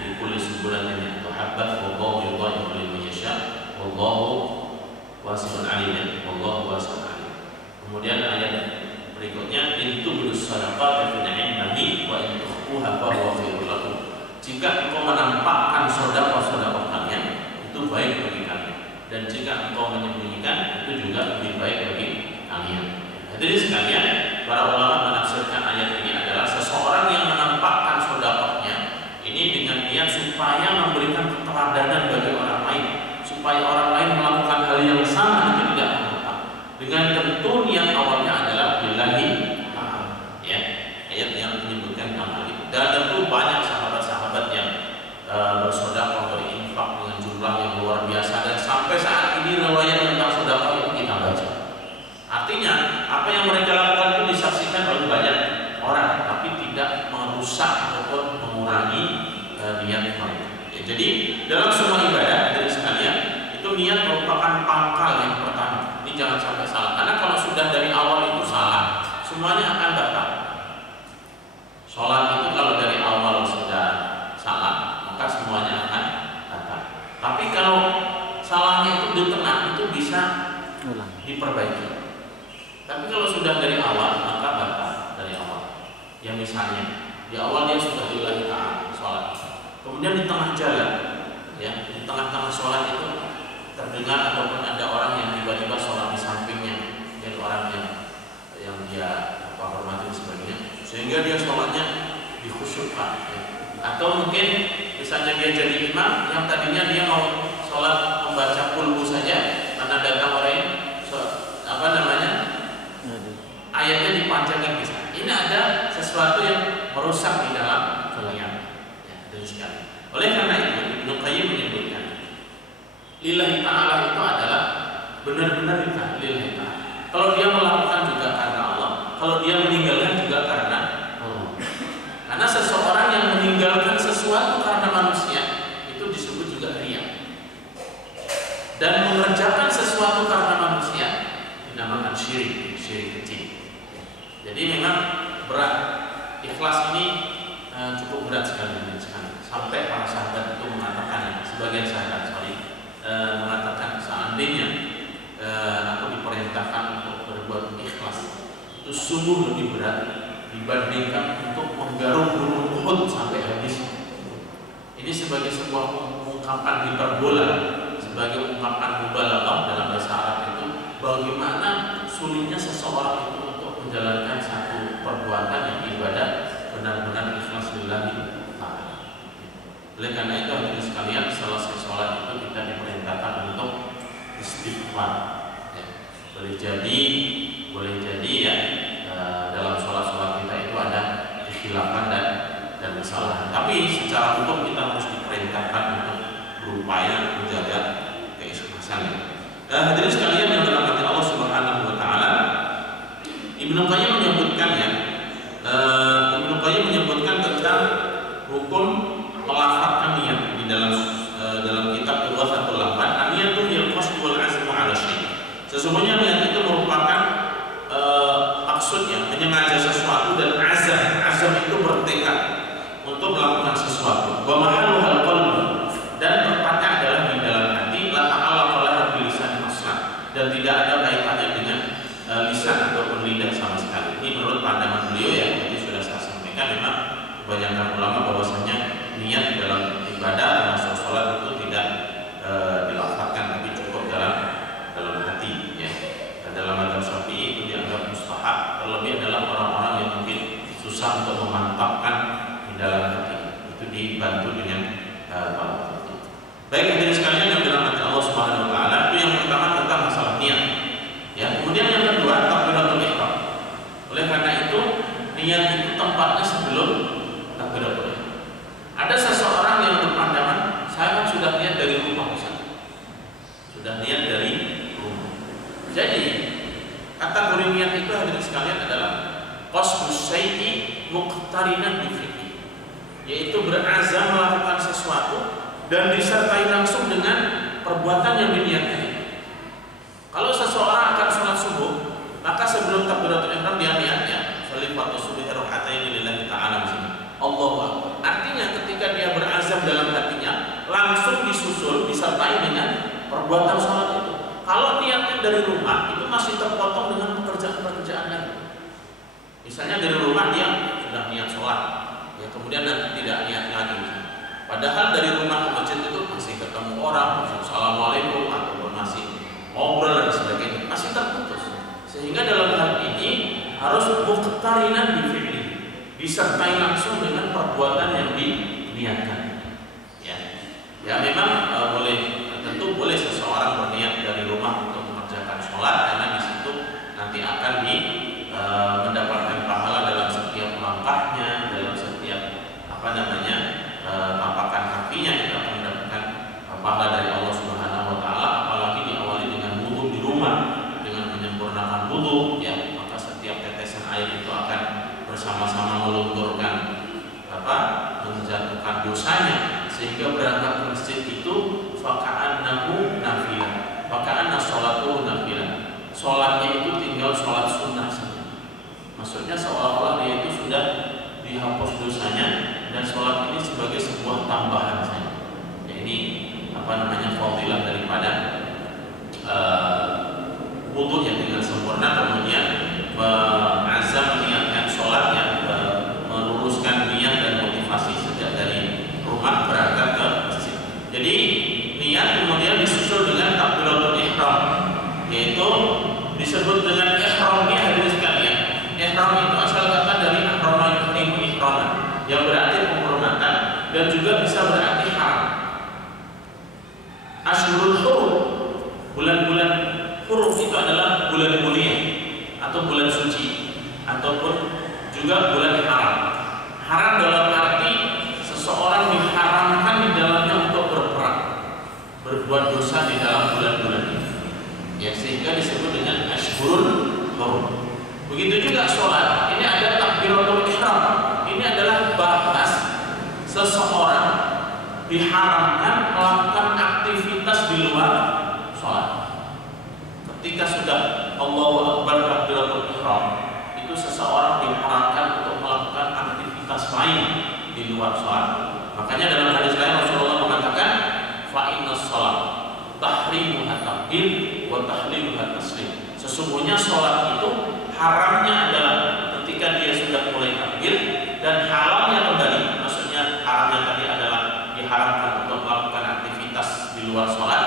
fi kulli sunbulatin mi'atu habbatin wallahu yudha'ifu liman yasha' wallahu wasi'un 'alim." Wallahu wasi'un 'alim. Kemudian ayat berikutnya, "In tubdus shadaqati fa ni'mahi wa in tukhfuha fa huwa khairul lakum." Jika engkau menampakkan sedekah kalian, itu baik bagi kalian, dan jika engkau menyembunyikan, itu juga lebih baik bagi kalian. Jadi sekalian, para ulama menafsirkan ayat ini adalah seseorang yang menampakkan sedekahnya ini dengan niat supaya memberikan keteladanan bagi orang lain, supaya orang lain melakukan hal yang sama dan tidak menentang. Dengan tentu niat awalnya adalah billahi ta'ala. Ya, ayat yang menyebutkan hal itu. Dan tentu banyak sahabat-sahabat yang bersedekah, berinfak dengan jumlah yang luar biasa, dan sampai saat ini riwayat tentang sedekah itu kita baca. Artinya apa yang mereka lakukan itu disaksikan oleh banyak orang, tapi tidak merusak ataupun mengurangi niat mereka. Ya, jadi dalam semua ibadah dari sekalian itu niat merupakan pangkal yang pertama. Ini jangan sampai salah, karena kalau sudah dari awal itu salah, semuanya akan batal. Sholat itu kalau dari awal sudah salah, maka semuanya akan batal. Tapi kalau salahnya itu di tengah, itu bisa diperbaiki. Tapi kalau sudah dari awal, maka batal dari awal. Ya misalnya di awal dia sudah lillahi ta'ala sholat, kemudian di tengah jalan, ya di tengah-tengah sholat itu terdengar ataupun ada orang yang tiba-tiba sholat di sampingnya, dan orang yang dia hormati dan sebagainya, sehingga dia sholatnya dikhusyukkan. Ya. Atau mungkin misalnya dia jadi imam yang tadinya dia mau sholat membaca qul saja, karena datang orang yang ayatnya dipanjangkan bisa. Ini ada sesuatu yang merusak di dalam niat. Ya, dari sekali. Oleh karena itu Ibnu Qayyim menyebutkan lillahi ta'ala itu adalah benar-benar lillahi ta'ala. Kalau dia melakukan juga karena Allah, kalau dia meninggalkan juga karena Allah. Karena seseorang yang meninggalkan ikhlas ini cukup berat sekali, sampai para sahabat itu mengatakan, sebagian sahabat mengatakan seandainya aku diperintahkan untuk berbuat ikhlas itu sungguh lebih berat dibandingkan untuk menggaruk gunung Uhud sampai habis. Ini sebagai sebuah ungkapan hiperbola, sebagai ungkapan mubalaghah dalam bahasa Arab itu, bagaimana sulitnya seseorang itu untuk menjalankan satu perbuatan yang ibadah benar-benar ikhlas lillahi ta'ala. Oleh karena itu hadirin sekalian, selesai sholat itu kita diperintahkan untuk istighfar. Boleh jadi ya dalam sholat-sholat kita itu ada kekhilafan dan kesalahan. Tapi secara hukum kita harus diperintahkan untuk berupaya menjaga keikhlasan. Hadirin sekalian yang dirahmati Allah Subhanahu wa taala, Ibnu Qayyim menyebutkan tentang hukum melafazkan niat di dalam kitab Ighatsatul Lahfan. An-niyatu hiyal qasdu wal 'azmu 'ala syai'. Sesungguhnya niat itu merupakan maksudnya menyengaja sesuatu, dan azam itu bertekad untuk melakukan sesuatu. Wa mahalluhal qalb, dan tempatnya adalah di dalam hati, la ta'alaqa laha bil lisan aslan, dan tidak ada kaitannya dengan lisan ataupun lidah sama sekali. Ini menurut pandangan beliau yang tadi sudah saya sampaikan. Memang kebanyakan ulama bahwasanya niat dalam ibadah termasuk sholat itu tidak dilafazkan, tapi cukup dalam hati ya. Dan dalam mazhab Syafi'i itu dianggap mustahab, terlebih adalah orang-orang yang mungkin susah untuk memantapkan di dalam hati, itu dibantu dengan talafuz. Baik hadirin sekalian yang dirahmati Allah Subhanahu wa taala, itu yang pertama tentang masalah niat. Ya, kemudian yang kedua takbiratul ihram. Oleh karena itu niat itu tempatnya sebelum takbiratul ihram. Ada seseorang yang berpandangan, saya kan sudah niat dari rumah Ustaz. Sudah niat dari rumah. Jadi kategori niat itu hadirin sekalian adalah qasdus syai'i muqtarinan bi fi'li, yaitu berazam melakukan sesuatu dan disertai langsung dengan perbuatan yang diniatkan. Kalau seseorang akan sholat subuh, maka sebelum takbiratul ihram dia niatnya sholatu subuh raka'ataini lillahi ta'ala bismillah. Allahu akbar. Artinya ketika dia berazam dalam hatinya, langsung disusul disertai dengan perbuatan sholat itu. Kalau niatnya dari rumah, itu masih terpotong dengan pekerjaan-pekerjaan lain. Misalnya dari rumah dia sudah niat sholat, ya kemudian nanti tidak niat lagi. Padahal dari rumah ke masjid itu masih ketemu orang, assalamualaikum, ataupun masih ngobrol dan sebagainya, masih terputus. Sehingga dalam hal ini harus muqtarinan bi fi'li, disertai langsung dengan perbuatan yang diniatkan. Ya memang tentu boleh seseorang berniat dari rumah untuk mengerjakan sholat, karena di situ nanti akan mendapatkan pahala dalam setiap langkahnya, dalam setiap tampakan kakinya, kita akan mendapatkan pahala dari Allah Subhanahu wa taala. Apalagi diawali dengan wudu di rumah, dengan menyempurnakan wudu, ya maka setiap tetesan air itu akan bersama-sama melunturkan menjatuhkan dosanya, sehingga berangkat ke masjid itu faka'annahu nafilah, faka'anna sholatu nafilah. Sholatnya itu tinggal sholat sunnah saja. Maksudnya seolah-olah dia itu sudah dihapus dosanya, dan sholat ini sebagai sebuah tambahan saja. Ya, ini fadilah daripada wudu yang dengan sempurna, kemudian azam meniatkan sholatnya, meluruskan niat dan motivasi sejak dari rumah berangkat ke masjid. Jadi niat kemudian disusul dengan takbiratul ihram, yaitu disebut dengan ihramnya hadirin sekalian. Ihram itu asal kata dari ahrama yuhrimu ihraman, yang berarti penghormatan dan juga bisa berarti haram. Ashhurul hurum, bulan-bulan hurum itu adalah bulan mulia atau bulan suci, ataupun juga bulan haram. Haram dalam arti seseorang diharamkan di dalamnya untuk berperang, berbuat dosa di dalam bulan-bulan ini, ya, sehingga disebut dengan ashhurul hurum. Begitu juga sholat, ini ada takbiratul ihram. Ini adalah batas seseorang diharamkan melakukan aktivitas di luar sholat. Ketika sudah Allahu Akbar takbiratul ihram, itu seseorang diharamkan untuk melakukan aktivitas lain di luar sholat. Makanya dalam hadis lain Rasulullah mengatakan fa inna sholat tahrimuha takbir wa tahliluha taslim. Sesungguhnya sholat itu haramnya adalah ketika dia sudah mulai takbir, dan halalnya kembali, maksudnya haramnya tadi adalah diharamkan untuk melakukan aktivitas di luar sholat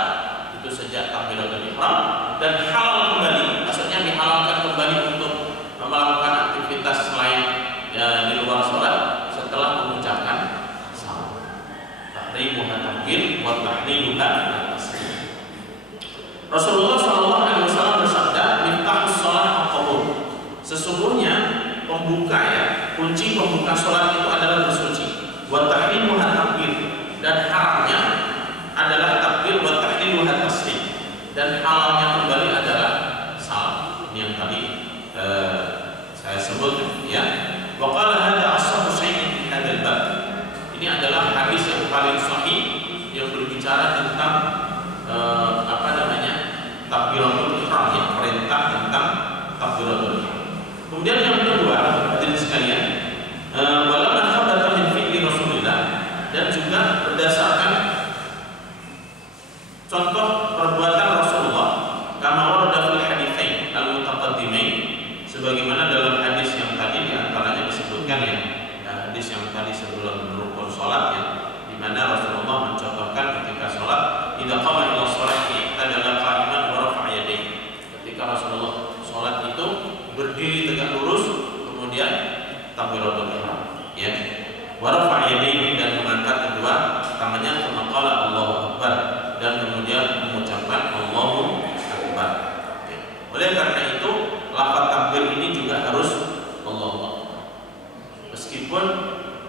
itu sejak takbiratul ihram, dan halal kembali maksudnya dihalalkan kembali untuk melakukan aktivitas selain di luar sholat setelah mengucapkan salam. Tahrimuha takbir wa tahliluha taslim. Rasulullah SAW bersabda, miftahus sholat al-qabul. Sesungguhnya pembuka kunci pembuka sholat itu adalah bersuci. Wa tahrimuha takbir, dan haramnya adalah takbir. Wa tahliluha taslim, dan halalnya kembali adalah salam. Ini yang tadi saya sebut ya. Wa qala hadza as-sahih syai'in fi hadzal bab. Ini adalah hadis yang paling sahih yang berbicara tentang takbiratul ihram, yang perintah tentang takbiratul ihram. Kemudian yang kedua, hadirin sekalian, wala man thabata min fi'li Rasulillah, dan juga berdasarkan contoh perbuatan Rasulullah kama warada fil haditsain al-mutaqaddimain, sebagaimana dalam hadis yang tadi diantaranya disebutkan hadis yang tadi sebelum rukun salat di mana Rasulullah mencontohkan ketika salat idza qama ila sholati adalah qa'iman wa rafa'a yadayhi. Ketika Rasulullah salat itu berdiri tegak lurus, kemudian takbiratul ihram wa rafa'a yadayhi, dan mengangkat kedua tangannya, kama qala Allahu akbar, dan kemudian mengucapkan Allahu akbar. Oleh karena itu lafaz takbir ini juga harus Allahu akbar. Meskipun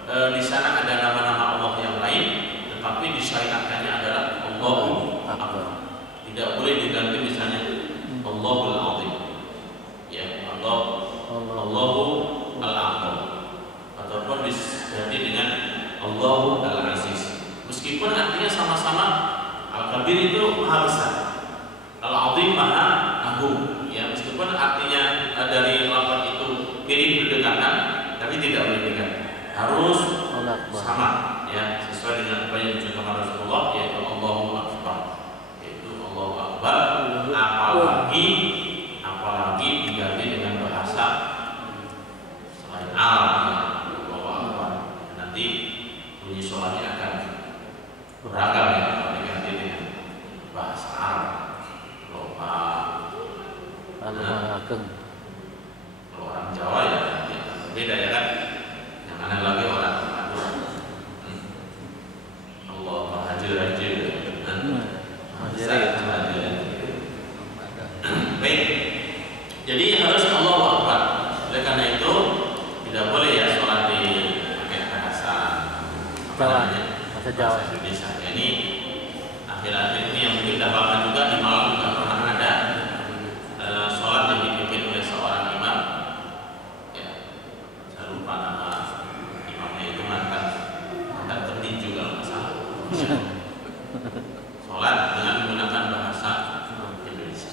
di sana ada nama-nama Allah yang lain, tetapi disyariatkannya adalah Allahu akbar. Tidak boleh diganti misalnya Allahul azim, Allahu al-a'zam, ataupun diganti dengan Allahu al-aziz. Meskipun artinya sama-sama, al-kabir itu maha besar, al-azim maha agung. Meskipun artinya dari lafaz itu mirip berdekatan, tapi tidak boleh diganti. Harus sama, sesuai dengan apa yang dicontohkan Rasulullah, yaitu Allahu akbar, Allahu akbar. Apalagi diganti dengan bahasa selain Arab, Allahu akbar. Nanti bunyi sholatnya akan beragam kalau diganti dengan bahasa Arab. Kalau orang Jawa nanti berbeda kan. Yang ada lagi orang Allah mahajir-hajir. Baik. Jadi harus Allahu akbar. Oleh karena itu tidak boleh sholat di pakai bahasa Jawa, Indonesia. Ini akhir-akhir ini yang mungkin dapatkan juga di Malang juga pernah ada sholat yang dipimpin oleh seorang imam. Saya lupa nama imamnya, itu mantan tertinju kalau nggak salah. Sholat dengan menggunakan bahasa Indonesia.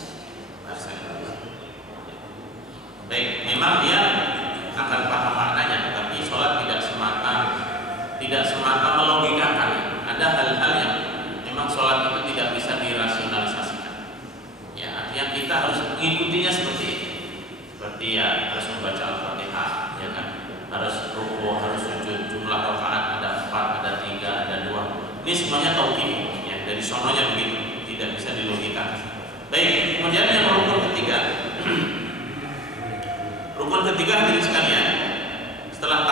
Baik, memang dia akan paham maknanya, tetapi sholat tidak semata melogikakan. Ada hal-hal yang memang sholat itu tidak bisa dirasionalisasikan. Artinya kita harus mengikutinya seperti itu. Seperti harus membaca Al-Fatihah, harus rukuk, harus sujud, jumlah rakaat ada 4, ada 3, ada 2. Ini semuanya tauqif, dari sononya begitu, tidak bisa dilogikakan. Baik, kemudian yang rukun ketiga. Rukun ketiga hadirin sekalian, setelah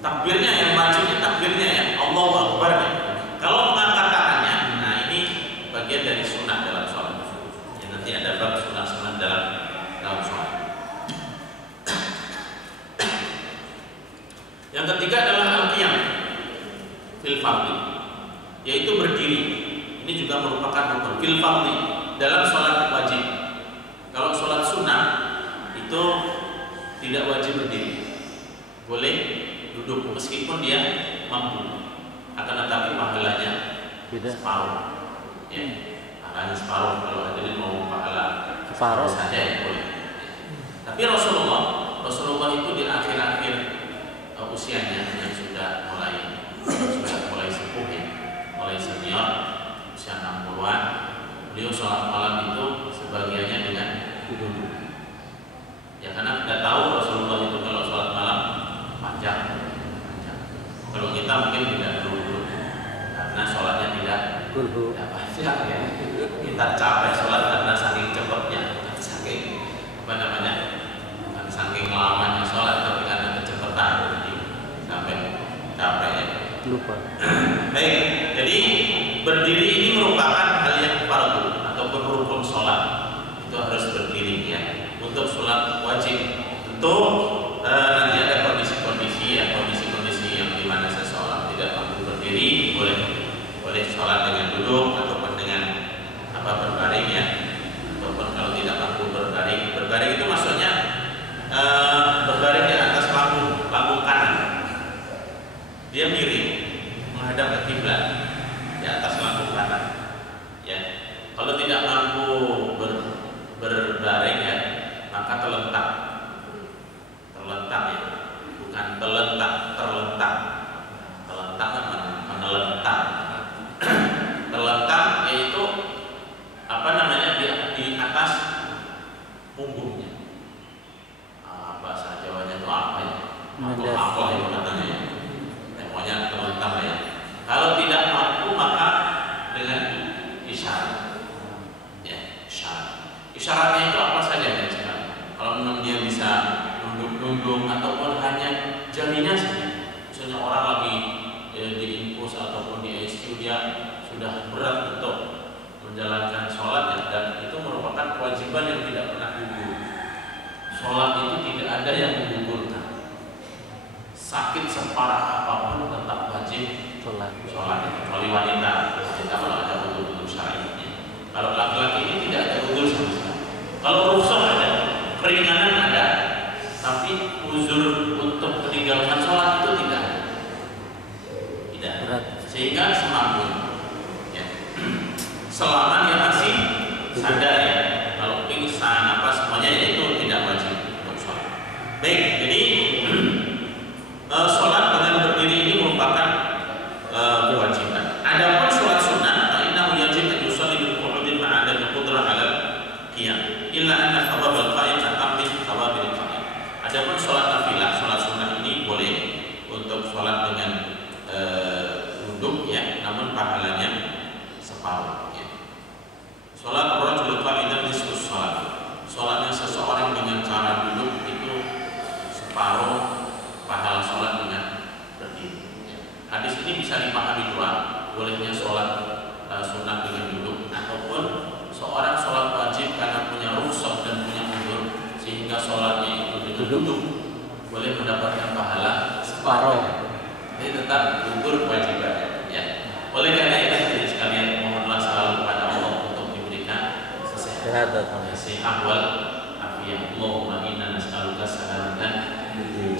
takbirnya yang wajibnya takbirnya Allahu akbar. Kalau mengangkat tangannya, ini bagian dari sunnah dalam sholat. Nanti ada bab sunnah-sunnah dalam sholat. Yang ketiga adalah al-qiyam fil fardhi, yaitu berdiri. Ini juga merupakan rukun fil fardhi dalam sholat wajib. Kalau sholat sunnah itu tidak wajib berdiri, boleh duduk meskipun dia mampu, akan tetapi pahalanya separuh. Pahalanya separuh. Kalau hadirin mau pahala separuh saja boleh. Tapi Rasulullah itu di akhir-akhir usianya yang sudah mulai sepuh ya, mulai senior, usia 60-an, beliau sholat malam itu sebagiannya dengan duduk. Ya karena kita tahu Rasulullah itu kalau sholat malam panjang. Kalau kita mungkin tidak dulu karena sholatnya tidak panjang ya. Kita capek sholat karena saking cepatnya, saking bukan saking lamanya sholat, tapi karena kecepatan jadi sampai capek ya. Lupa. Baik, jadi berdiri ini merupakan hal yang fardu ataupun rukun sholat, itu harus berdiri ya. Untuk sholat wajib tentu nanti ada kondisi-kondisi yang dimana seseorang tidak mampu berdiri, boleh sholat dengan duduk ataupun dengan berbaring ya, ataupun kalau tidak mampu berbaring itu maksudnya berbaring di atas panggung kanan, dia miring menghadap ke kiblat di atas panggung kanan ya. Kalau tidak mampu berbaring ya, maka terletak ya, bukan terletak menelentak. Terletak yaitu di atas punggungnya. Bahasa Jawanya itu apa ya? Apa itu katanya ya? Pokoknya terletak ya. Kalau tidak mampu maka dengan isyarat. Ya, isyaratnya itu apa saja ya sekarang? Kalau memang dia bisa nunduk ataupun hanya jarinya saja. Misalnya orang lagi di infus ataupun di ICU, dia sudah berat untuk menjalankan sholat ya, dan itu merupakan kewajiban yang tidak pernah gugur. Sholat itu tidak ada yang menggugurkan. Sakit separah apapun tetap wajib sholat, kecuali wanita kalau ada udzur syar'inya. Kalau laki-laki ini tidak ada udzur sama sekali. Kalau rukhsah ada, keringanan ada, tapi uzur untuk meninggalkan sholat itu tidak. Sehingga semampunya ya. Selama dia masih sadar ya, kalau pingsan semuanya itu tidak wajib untuk sholat. Baik, jadi sholat dengan berdiri ini merupakan kewajiban. Adapun sholat sunnah, innahu yajib an yusalli bil qu'udin ma'a adami qudrah 'ala qiyam illa anna thawab al-qa'im atam min thawab al-qa'im. Adapun sholat nafilah, sholat sunnah ini boleh untuk sholat dengan duduk ya, namun pahalanya separuh ya. Sholat rajul qa'idan nisfus sholat. Sholatnya seseorang dengan cara duduk itu separuh pahala sholat dengan berdiri ya. Hadis ini bisa dipahami dua, bolehnya sholat sunnah dengan duduk, ataupun seorang sholat wajib karena punya rukhsah dan punya udzur sehingga sholatnya itu dengan duduk boleh mendapatkan pahala separuh. Jadi tetap gugur kewajibannya ya. Oleh karena itu jadi sekalian mohonlah selalu kepada Allah untuk diberikan sehat wal afiyah. Allahumma inna nas'aluka salamatan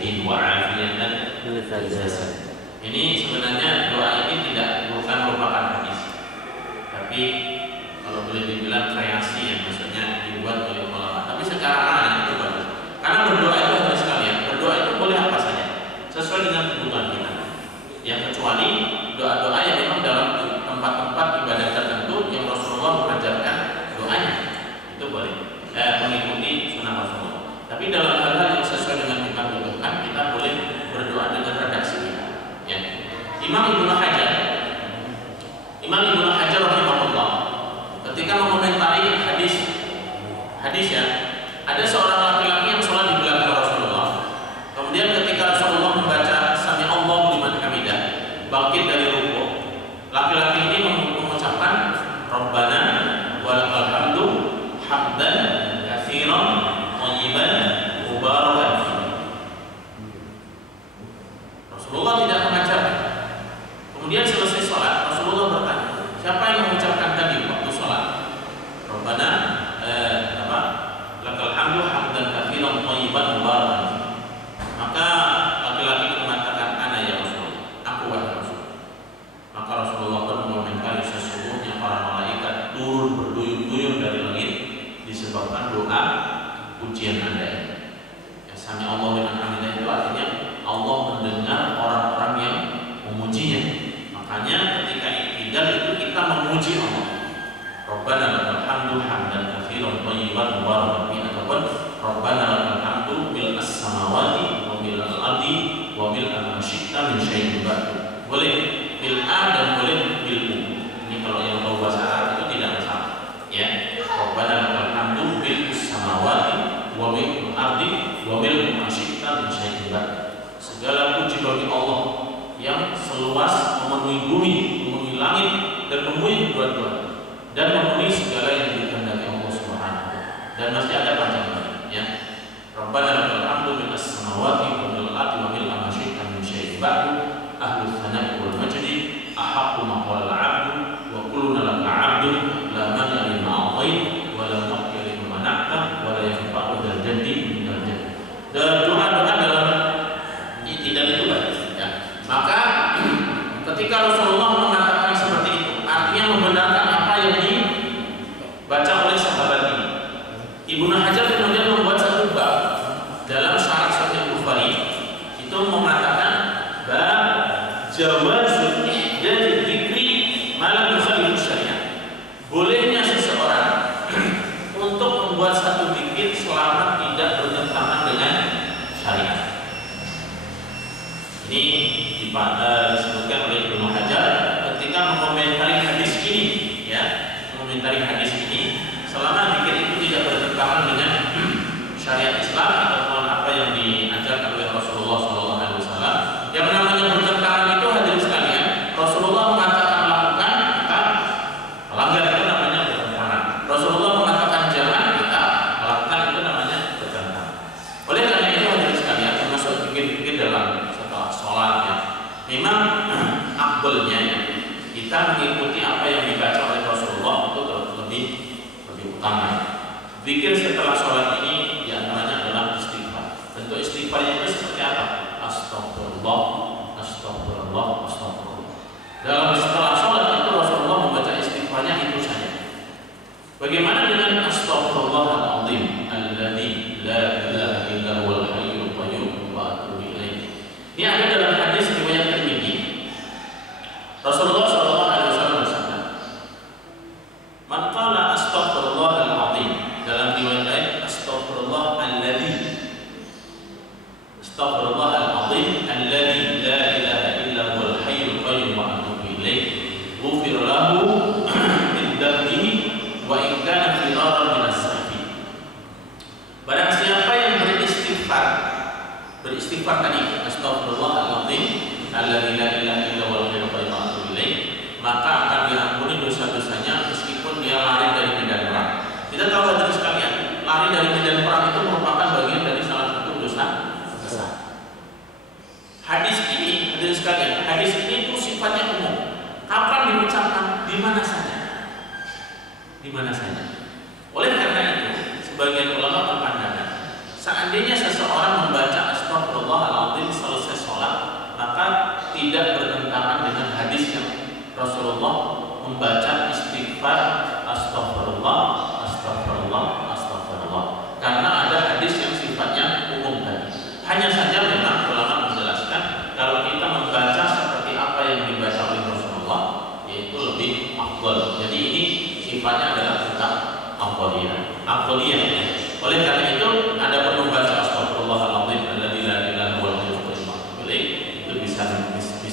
din wa afiyatan fil jasad. Ini sebenarnya doa ini bukan merupakan hadis, tapi kalau boleh dibilang kreasi yang maksudnya dibuat oleh ulama. Tapi secara makna itu bagus. Karena berdoa itu harus sekalian. Berdoa itu boleh apa saja sesuai dengan kebutuhan kita. Yang kecuali doa-doa yang memang dalam tempat-tempat ibadah tertentu yang Rasulullah mengajarkan doanya, itu boleh mengikuti sunnah Rasulullah. Tapi dalam hal-hal yang sesuai dengan kita butuhkan, kita boleh berdoa dengan redaksi kita ya. Imam Ibnu Hajar rahimahullah ketika mengomentari hadis ya, ada seorang laki-laki yang sholat di belakang Rasulullah. Kemudian ketika Rasulullah membaca Sami Allahu liman hamidah, bangkit dari rukuk, laki-laki ini mengucapkan Rabbana walakal hamdu hamdan katsiran thayyiban mubarakan. Rasulullah tidak mengajarkan. Kemudian selesai sholat, Rasulullah bertanya, siapa yang mengucapkan tadi waktu sholat? Rabbana lakal hamdu hamdan katsiran thayyiban mubarakan. Maka laki-laki itu mengatakan, ana ya Rasulullah, aku wahai Rasul. Maka Rasulullah pun mengomentari, sesungguhnya para malaikat turun berduyun-duyun dari langit disebabkan doa pujian Anda. Ya, sami Allah liman hamidah itu artinya Allah mendengar memuji Allah. Rabbana lakal hamdu hamdan katsiran thayyiban mubarakan fihi, ataupun Rabbana lakal hamdu mil as-samawati wa mil al-ardi wa mil ma syi'ta min syai'in ba'du. Boleh mil a dan boleh mil u. Ini kalau yang tahu bahasa Arab itu tidak masalah. Ya, Rabbana lakal hamdu mil as-samawati wa mil al-ardi wa mil ma syi'ta min syai'in ba'du. Segala puji bagi Allah yang seluas memenuhi bumi, memenuhi langit, dan memenuhi kedua-duanya, dan memenuhi segala yang dikehendaki Allah Subhanahu wa taala. Dan masih ada panjang lagi, ya. Rabbana lakal hamdu min as-samawati wa min al-ardi wa min ma syi'ta min syai'in ba'du. Ahlul thana'i wal majdi ahaqqu ma qala al-'abdu wa kulluna laka 'abdun la mani'a lima a'tayta wa la mu'tiya lima mana'ta wa la yanfa'u dzal jaddi minal jaddi. Dan doa-doa dalam tidak itu baik, ya. Maka ketika Rasulullah mengatakan seperti itu, artinya membenarkan apa yang dibaca oleh sahabat ini. Ibnu Hajar kemudian membuat satu bab dalam syarah Sahih Bukhari, itu mengatakan bab jawazul ihdad dzikri malam yukhalif syariah. Bolehnya seseorang untuk membuat satu zikir selama tidak bertentangan dengan syariat. Ini disebutkan oleh Ibnu Hajar ketika mengomentari hadis ini, ya, mengomentari hadis ini, selama zikir itu tidak bertentangan dengan syariat Islam ataupun apa yang diajarkan oleh Rasulullah SAW. Yang namanya bertentangan itu, hadirin sekalian, Rasulullah mengatakan lakukan, kita melanggar, itu namanya bertentangan. Rasulullah mengatakan jangan, kita melakukan, itu namanya bertentangan. Oleh karena itu, hadirin sekalian, termasuk zikir-zikir dalam sholat, ya, memang akbolnya, ya, kita mengikuti apa yang dibaca oleh Rasulullah itu lebih utama. Zikir setelah sholat ini diantaranya adalah istighfar. Bentuk istighfarnya itu seperti apa? Astagfirullah, astagfirullah, astagfirullah. Dalam setelah sholat itu Rasulullah membaca istighfarnya itu saja. Bagaimana dengan astagfirullahaladzim alladzi la ilaha illa huwal hayyul qayyum wa atubu ilaih. Ini ada dalam hadis riwayat Tirmidzi. Rasulullah SAW bersabda, "Man qala astaghfirullahaladzim," dalam riwayat lain astaghfirullahalladzi, astaghfirullahaladzim alladzi la ilaha illa huwal hayyul qayyum wa atubu ilaih, ghufira lahu min dhanbihi wa in kana firaran min as-sayfi. Barang siapa yang beristighfar tadi, astagfirullahaladzim alladzi la ilaha illa huwal hayyul qayyum wa atubu ilaih, maka akan diampuni dosa-dosanya meskipun dia lari dari medan perang. Kita tahu, hadirin sekalian, lari dari medan perang itu merupakan bagian dari salah satu dosa besar. Hadis ini, hadirin sekalian, hadis ini itu sifatnya umum. Kapan diucapkan? Di mana saja. Di mana saja. Oleh karena itu, sebagian ulama berpandangan, seandainya seseorang membaca astagfirullahaladzim selesai sholat, maka tidak bertentangan dengan hadis yang Rasulullah membaca istighfar astagfirullah, astagfirullah, astagfirullah. Karena ada hadis yang sifatnya umum tadi. Hanya saja memang ulama menjelaskan kalau kita membaca seperti apa yang dibaca oleh Rasulullah, yaitu lebih afdal. Jadi ini sifatnya adalah tentang afdaliyah. Oleh karena itu, ada pun membaca astagfirullahaladzim alladzi la ilaha illa huwal hayyul qayyum, itu bisa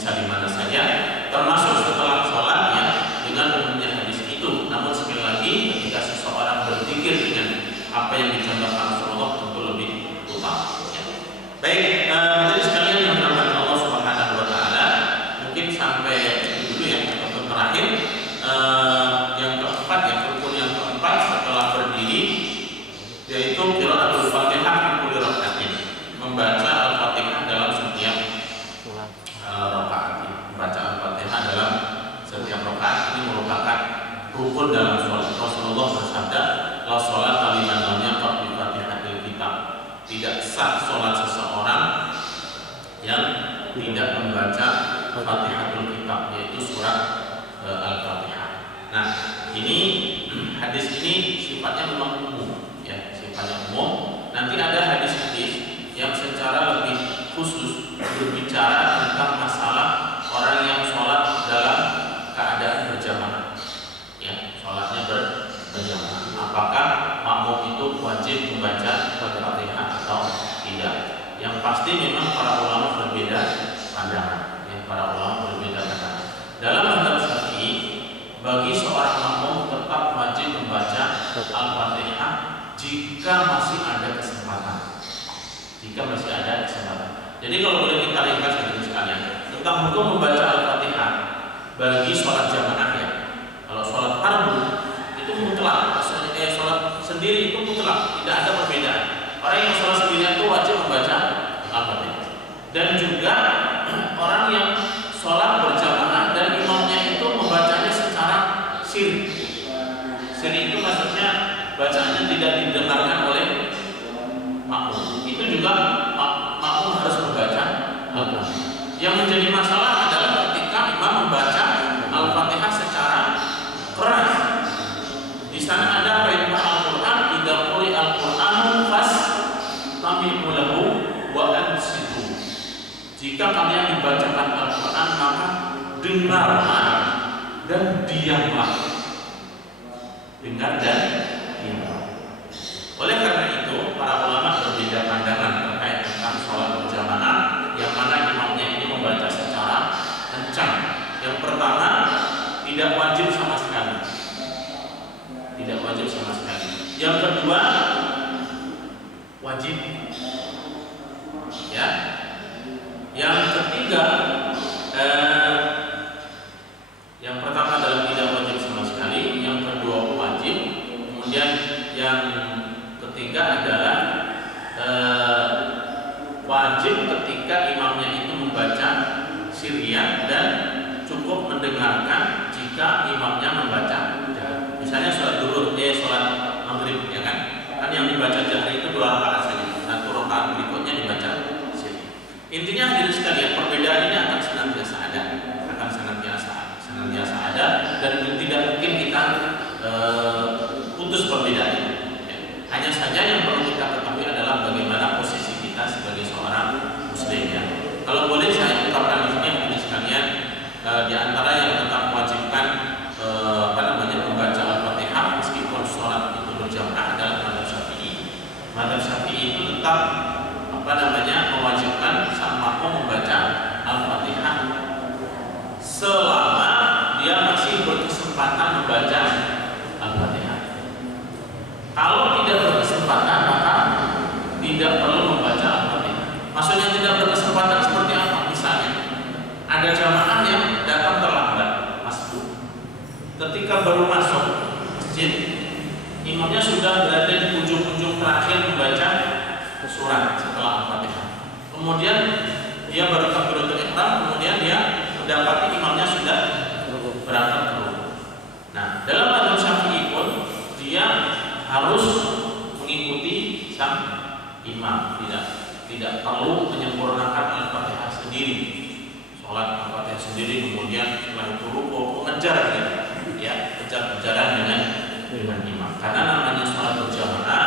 di mana saja, termasuk setelah sholat, ya, dengan umumnya hadis itu. Namun sekali lagi, ketika seseorang berzikir dengan apa yang dicontohkan Rasulullah, tentu lebih utama, ya. Baik, jadi sekalian yang dirahmati Allah Subhanahu wa taala, mungkin sampai dulu ya, ataupun terakhir, yang keempat, ya, rukun yang keempat setelah berdiri, yaitu qiraatul Fatihah fi kulli raka'atin, membaca Al-Fatihah dalam setiap rakaat. Membaca Al-Fatihah dalam setiap rakaat ini merupakan rukun dalam sholat. Rasulullah bersabda, "La sholata liman lam yaqra' bi Fatihatil kitab." Tidak sah sholat seseorang yang tidak membaca Fatihatul Kitab, yaitu surat Al-Fatihah. Nah, ini hadis ini sifatnya memang umum, ya, sifatnya umum. Nanti ada hadis-hadis yang secara lebih khusus berbicara tentang masalah orang yang sholat dalam keadaan berjamaah. bagi seorang makmum tetap wajib membaca Al-Fatihah jika masih ada kesempatan. Jika masih ada kesempatan. Jadi kalau boleh kita ringkas sekalian tentang hukum membaca Al-Fatihah bagi sholat jamaah ya. Kalau sholat fardu itu mutlak, sholat sendiri itu mutlak, tidak ada perbedaan. Orang yang sholat sendirian itu wajib membaca Al-Fatihah. Dan juga orang yang sholat berjamaah dan imamnya itu membacanya secara sir. Sir itu maksudnya bacaannya tidak didengarkan oleh makmum. Itu juga makmum harus membaca Al-Fatihah. Yang menjadi masalah adalah ketika imam membaca Al-Fatihah secara keras. Di sana ada perintah Al-Qur'an, idza quri'a al-Qur'anu fastami'u lahu wa ansitu. Jika kalian dibacakan Al-Qur'an maka dengarlah dan diamlah. Dengar dan diamlah. Oleh karena itu para ulama berbeda pandangan terkait tentang sholat berjamaah yang mana imamnya ini membaca secara kencang. Yang pertama, tidak wajib sama sekali. Tidak wajib sama sekali. Yang kedua, wajib. Ya. Yang ketiga, yang pertama adalah tidak wajib sama sekali. Yang kedua wajib. Kemudian yang ketiga adalah wajib ketika imamnya itu membaca sirian dan cukup mendengarkan jika imamnya membaca. Misalnya sholat duhur, sholat maghrib, ya kan? Kan yang dibaca jahri itu 2 rakaat saja. 1 rakaat berikutnya dibaca siri. Intinya hadirin sekalian, perbedaan ini akan senantiasa ada, dan tidak mungkin kita putus perbedaan ini. Hanya saja yang perlu kita ketahui adalah bagaimana posisi kita sebagai seorang muslim ya. Kalau boleh saya ungkapkan di sini hadirin sekalian, di antara yang tetap mewajibkan membaca Al-Fatihah meskipun sholat itu berjamaah adalah mazhab Syafi'i. Mazhab Syafi'i itu tetap mewajibkan sang makmum membaca Al-Fatihah selama dia masih berkesempatan membaca Al-Fatihah. Kalau tidak berkesempatan maka tidak perlu membaca Al-Fatihah. Maksudnya tidak berkesempatan seperti apa? Misalnya ada jamaah yang datang terlambat masuk. Ketika baru masuk masjid, imamnya sudah berada di ujung-ujung terakhir membaca surat setelah Al-Fatihah. Kemudian dia baru takbiratul ihram, kemudian dia mendapati imamnya sudah berangkat ke rukuk. Nah, dalam mazhab Syafi'i pun dia harus mengikuti sang imam, tidak perlu menyempurnakan Al-Fatihah sendiri. Sholat Al-Fatihah sendiri kemudian setelah itu rukuk mengejar kejar-kejaran dengan imam. Karena namanya sholat berjamaah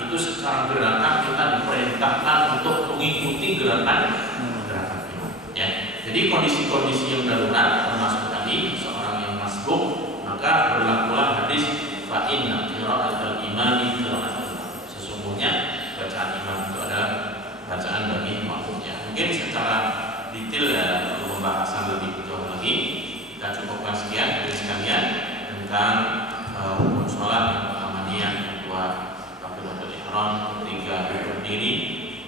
itu secara gerakan kita diperintahkan untuk mengikuti gerakan imam. Ya. Jadi kondisi-kondisi yang darurat termasuk tadi seorang yang masbuk, maka berlakulah hadis fa inna qira'atul imami qira'atul. Sesungguhnya bacaan imam itu adalah bacaan bagi makmumnya. Mungkin secara detail ya pembahasan lebih jauh lagi kita cukupkan sekian dari sekalian tentang hukum sholat. Yang pertama niat, yang kedua takbiratul ihram, ketiga berdiri,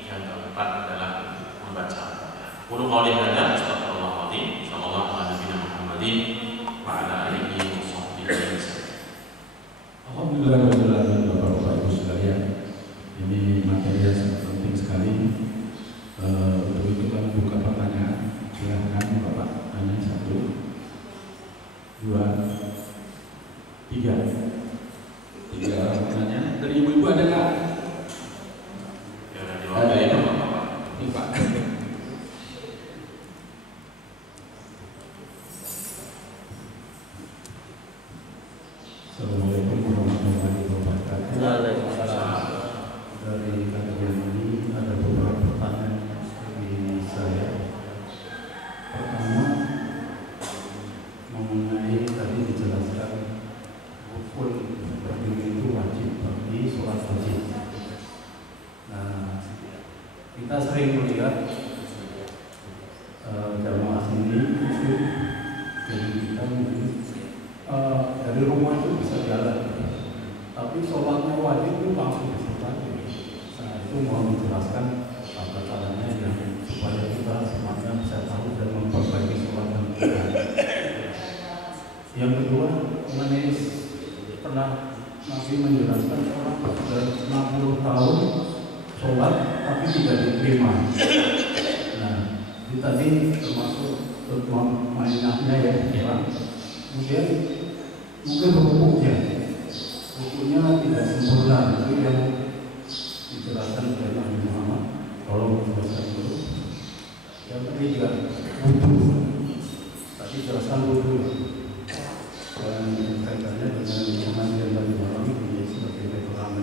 yang keempat adalah membaca. Qul qouli hadza astaghfirullahaladzim sallallahu alaihi Muhammadin wa ala alihi washabbihi wasallam. Alhamdulillah, Bapak Ibu sekalian, ini materi yang sangat penting sekali. Untuk itu kami buka pertanyaan. Silakan Bapak tanya 1, 2, 3 pertanyaan dari ibu-ibu ada nggak? Ya, ada ya Bapak. Assalamualaikum warahmatullahi wabarakatuh. Waalaikumsalam. Dari kajian ini ada beberapa pertanyaan dari saya. Pertama, mengenai tadi dijelaskan rukun berdiri itu wajib bagi sholat wajib. Nah, kita sering melihat jamaah sini itu jadi kita mungkin Yang kedua, mengenai pernah Nabi menjelaskan orang sudah 60 tahun sholat tapi tidak diterima. Nah, ini tadi termasuk mainannya ya, kemudian mungkin hukumnya tidak sempurna, itu yang dijelaskan oleh Nabi Muhammad. Kalau jelaskan dulu. Yang ketiga, wudhu. Tadi jelaskan wudhu dan kaitannya dengan pengajian tadi malam ini sebagai restoran.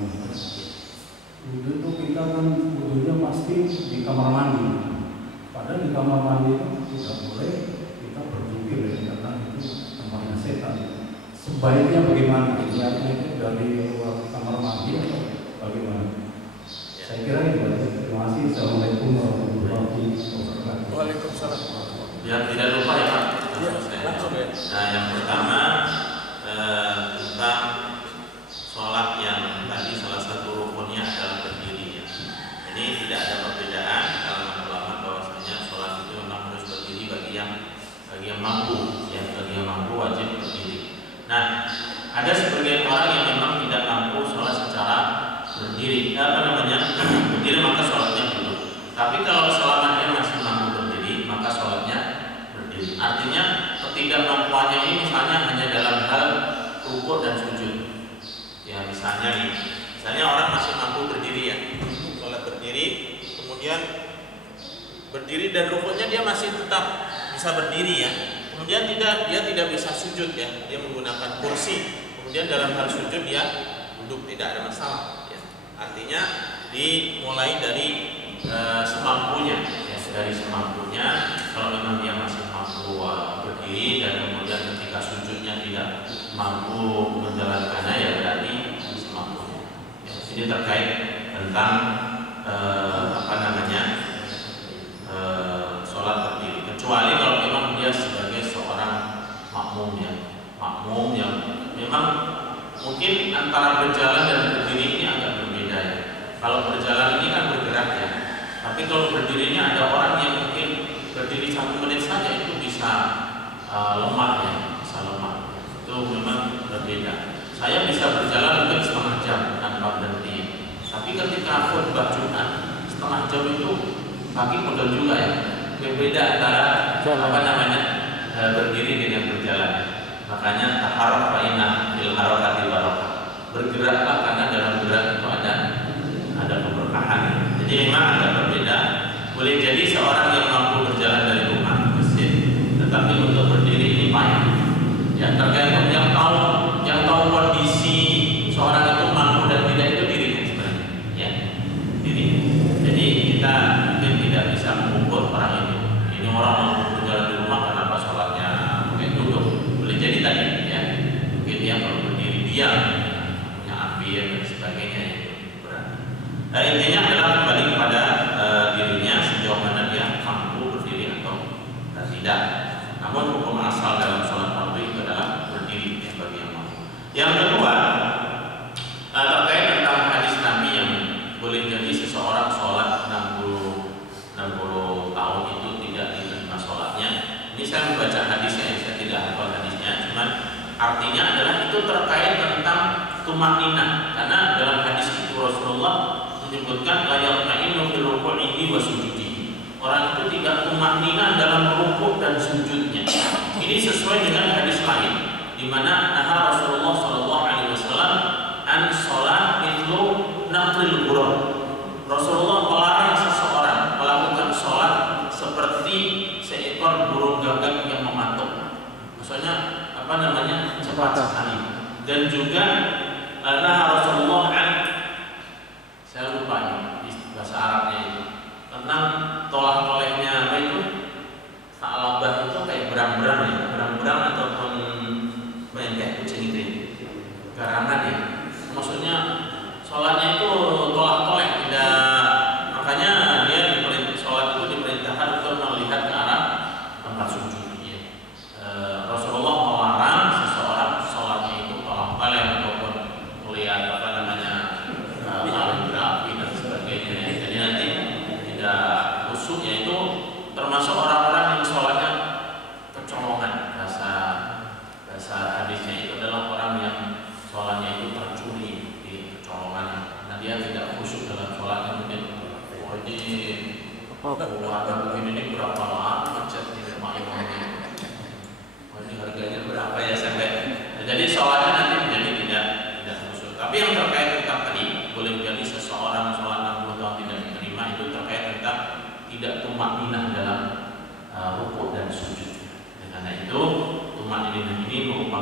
Wudhu itu kita kan wudhunya pasti di kamar mandi. Padahal di kamar mandi itu tidak boleh kita berpikir ya, karena itu tempatnya setan. Sebaiknya bagaimana? Niatnya itu dari luar kamar mandi atau bagaimana? Saya kira itu aja. Terima kasih. Assalamualaikum warahmatullahi wabarakatuh. Waalaikumsalam. Ya, tidak lupa ya Pak. Ya, langsung ya. Nah, yang pertama tentang sholat yang tadi salah satu rukunnya adalah berdiri. Ini tidak ada perbedaan kalangan ulama bahwasanya sholat itu memang harus berdiri bagi yang mampu, bagi yang mampu wajib berdiri. Nah, ada sebagian orang yang memang tidak mampu sholat secara berdiri, berdiri maka sholatnya duduk. Tapi kalau sholatnya masih mampu berdiri, maka sholatnya berdiri. Artinya ketidakmampuannya ini misalnya hanya dalam hal rukuk dan sujud. Ya misalnya orang masih mampu berdiri ya, sholat berdiri, kemudian berdiri dan rukuknya dia masih tetap bisa berdiri ya. Kemudian dia tidak bisa sujud ya, dia menggunakan kursi. Kemudian dalam hal sujud dia duduk, tidak ada masalah. Ya. Artinya dimulai dari semampunya, ya, dari semampunya. Kalau memang dia masih mampu berdiri dan kemudian ketika sujudnya tidak mampu menjalankannya, ya berarti semampunya. Ya, ini terkait tentang sholat berdiri. Kecuali kalau memang dia sebagai seorang makmum yang memang mungkin antara berjalan dan berdiri ini agak berbeda ya. Kalau berjalan ini kan bergerak ya, tapi kalau berdirinya ada orang yang mungkin berdiri 1 menit saja itu bisa lemah ya, bisa lemah. Itu memang berbeda. Saya bisa berjalan mungkin setengah jam tanpa berhenti, tapi ketika khutbah Jumat setengah jam itu kaki pegel juga ya. Berbeda antara berdiri dengan berjalan. Makanya taharrak fa inna fil harakati barakah. Bergeraklah karena dalam gerak itu ada keberkahan. Jadi memang agak berbeda. Boleh jadi seorang yang mampu berjalan dari rumah ke masjid, tetapi untuk berdiri ini payah. Ya tergantung yang tahu kondisi seorang itu mampu dan tidak itu dirinya sebenarnya. Ya, diri. Jadi kita mungkin tidak bisa mengukur orang itu. Ini orang mampu berjalan di rumah kenapa sholatnya kayak duduk? Boleh jadi tadi ya. Mungkin dia kalau berdiri diam, punya api dan sebagainya itu berat. Nah, intinya adalah kembali kepada dirinya sejauh mana dia mampu berdiri atau tidak. Namun hukum asal dalam sholat fardu itu adalah berdiri ya, bagi yang mampu. Yang kedua terkait tentang hadis Nabi yang boleh jadi seseorang sholat 60 tahun itu tidak diterima sholatnya. Ini saya membaca hadisnya, saya tidak hafal hadisnya, cuman artinya adalah itu terkait tentang tumaninah, karena dalam hadis itu Rasulullah menyebutkan layal ma'inu fil ruku'ihi wa sujudi. Orang itu tidak tumaninah dalam rukuk dan sujudnya. Ini sesuai dengan hadis lain di mana naha Rasulullah sallallahu alaihi wasallam an sholat mithlu naqlil ghurab. Rasulullah melarang seseorang melakukan sholat seperti seekor burung gagak yang mematuk. Maksudnya cepat sekali. Dan juga Rasulullah saya lupa nih bahasa Arabnya itu tentang tolak-toleknya apa itu sa'labah itu kayak berang-berang ya, berang-berang ataupun kayak kucing itu garangan ya. Maksudnya sholatnya itu tolak-tolek, tidak, makanya dia sholat itu diperintahkan untuk melihat ke arah tempat sujud ya. Rasulullah melarang seseorang sholatnya itu tolak-tolek ataupun melihat kaligrafi dan sebagainya. Jadi nanti tidak khusyuk, yaitu termasuk orang-orang yang sholatnya kecolongan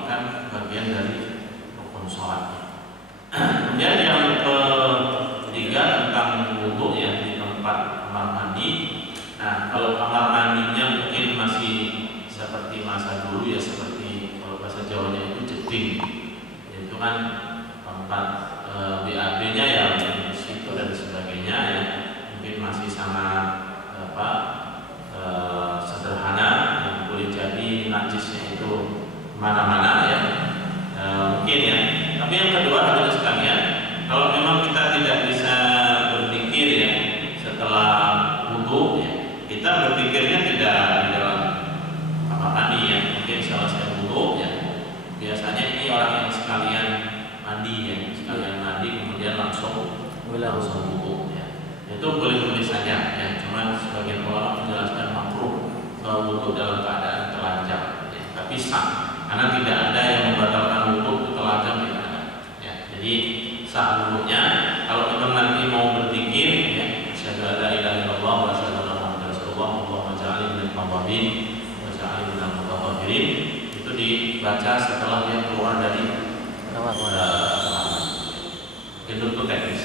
merupakan bagian dari rukun sholat. Kemudian yang ketiga tentang wudhu ya di tempat kamar mandi. Nah, kalau kamar mandinya mungkin masih seperti masa dulu ya, seperti kalau bahasa Jawanya itu jeding, itu kan tempat BAB-nya ya situ dan sebagainya ya, mungkin masih sangat sederhana, yang boleh jadi najisnya itu mana-mana ya, mungkin ya. Tapi yang kedua adalah sekalian, kalau memang kita tidak bisa berpikir ya setelah wudhu ya, kita berpikirnya tidak di dalam kamar mandi ya, mungkin selesai wudhu ya, biasanya ini orang yang sekalian mandi ya, sekalian mandi kemudian langsung wudhu ya, itu boleh saja ya, cuman sebagian ulama menjelaskan makruh wudhu dalam keadaan telanjang ya, tapi sah karena tidak ada yang membatalkan wudhu telanjang, tidak ada ya. Jadi sah wudhunya. Kalau kita nanti mau berzikir ya, asyhadu an la ilaha illallah wa asyhadu anna muhammadar rasulullah, Allahumma ja'alni minal tawwabin wa ja'alni minal mutatahhirin, itu dibaca setelah dia keluar dari gedung teknis.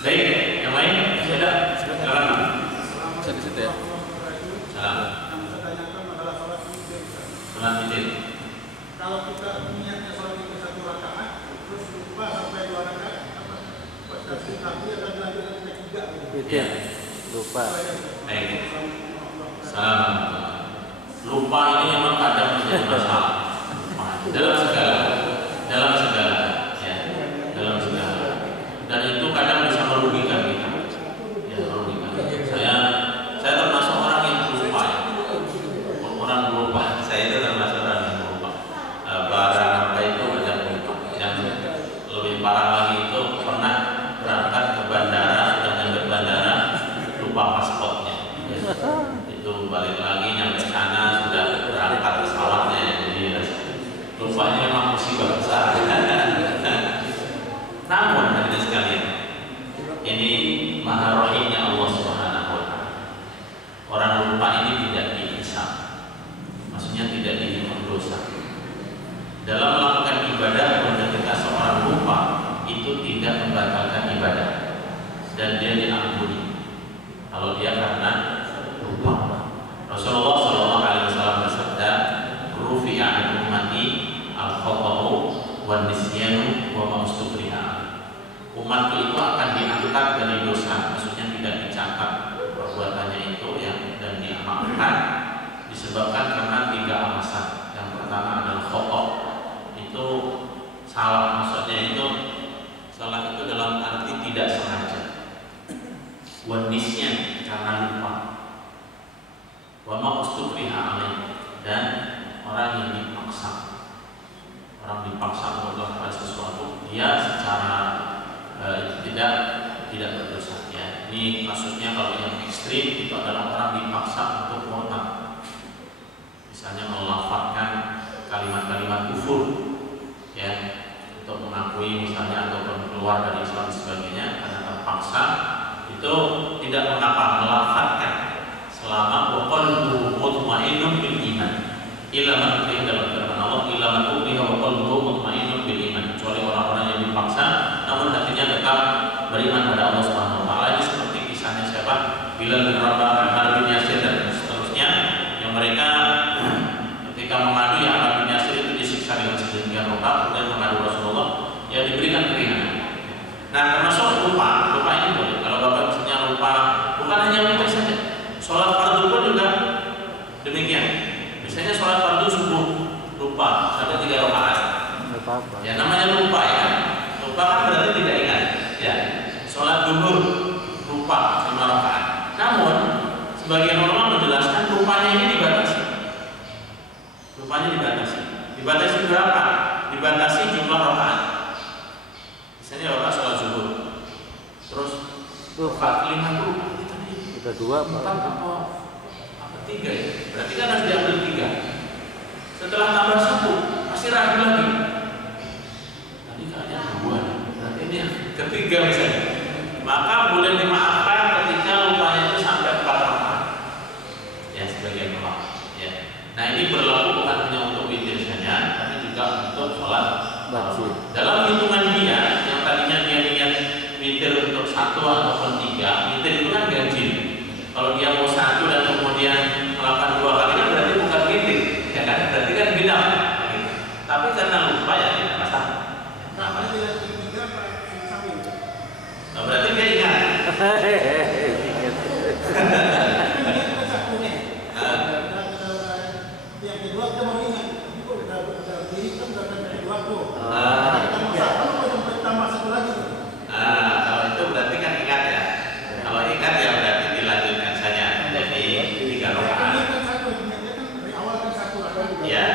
Baik, yang lain masih ada? Silakan. Bisa di situ ya. Salam. Salam titik. Kalau kita niatnya sholat itu 1 rakaat, terus lupa sampai 2 rakaat, pasti nanti akan dilanjutkan sampai 3. Iya, lupa. Baik. Salam. Lupa ini memang kadang menjadi masalah. Dalam segala ya, dalam segala. Dan itu kadang bisa merugikan kita. Ya, merugikan. Saya termasuk orang yang lupa. Orang lupa. Saya itu termasuk orang yang lupa. Barang apa itu banyak lupa. Yang lebih parah lagi itu pernah berangkat ke bandara, sudah nyampe bandara lupa paspornya. Itu balik lagi nyampe sana sudah berangkat pesawatnya. Jadi lupanya memang musibah besar. Namun hadirin sekalian, ini maha rahimnya Allah Subhanahu wa taala. Orang lupa ini tidak dihisab. Maksudnya tidak dihitung dosa. Dalam melakukan ibadah ketika seorang lupa itu tidak membatalkan ibadah dan dia diampuni kalau dia karena lupa. Rasulullah SAW bersabda, "Rufi'a an ummati al-khata'u wan nisyanu wa ma ustukriha." Umatku itu akan diangkat dari dosa, maksudnya tidak dicatat perbuatannya itu ya, dan dimaafkan disebabkan karena 3 alasan. Yang pertama adalah khata', itu salah, maksudnya itu salah itu dalam arti tidak sengaja. Wan nisyan karena lupa. Wa ma ustukriha alaih, dan orang yang dipaksa. Orang dipaksa untuk melakukan sesuatu, dia secara tidak berdosa ya. Ini kasusnya kalau yang ekstrim itu adalah orang dipaksa untuk murtad, misalnya melafalkan kalimat-kalimat kufur ya, untuk mengakui misalnya ataupun keluar dari Islam dan sebagainya karena terpaksa, itu tidak mengapa melafalkan selama qalbuhu mutmainnun bil iman. Illa man ukriha, dalam firman Allah, illa man ukriha wa qalbuhu mutmainnun bil iman, kecuali orang-orang yang dipaksa namun hatinya tetap beriman pada Allah Subhanahu wa taala. Ini seperti kisahnya siapa? Bilal bin Rabah, Ammar bin Yasir dan seterusnya, yang mereka ketika mengadu ya Ammar bin Yasir itu disiksa dengan sedemikian rupa, kemudian mengadu Rasulullah ya diberikan keringanan. Nah, termasuk lupa ini boleh. Kalau Bapak misalnya lupa, bukan hanya witir saja, sholat fardu pun juga demikian. Misalnya sholat fardu subuh lupa sampai 3 rakaat. Ya namanya lupa ya. Lupa kan berarti tidak ingat. Ya. Sholat duhur lupa 5 rakaat. Namun sebagian ulama menjelaskan lupanya ini dibatasi. Lupanya dibatasi. Dibatasi berapa? Dibatasi jumlah rakaat. Misalnya Bapak sholat zuhur, terus 50 kita 2 apa 3 ya? Berarti kan harus diambil 3. Setelah tambah 1 masih ragu lagi. Tadi kayaknya 2, berarti ini yang ketiga misalnya. Maka boleh dimaafkan ketika lupanya itu sampai 4 rakaat. Ya sebagian ulama. Ya. Nah ini berlaku bukan hanya untuk witir saja, tapi juga Tapi karena lupa ya tidak masalah. Nah, dia tiga Pak Sawi. Nah, berarti dia ingat. Yang kedua kita mau ingat, itu udah diri kan udah kedua tuh. Tambah satu lagi. Kalau itu berarti kan ingat ya. Kalau ingat ya berarti dilanjutkan saja. Jadi 3 rakaat. Ini kan satu, dia kan dari awal kan satu ada. Ya,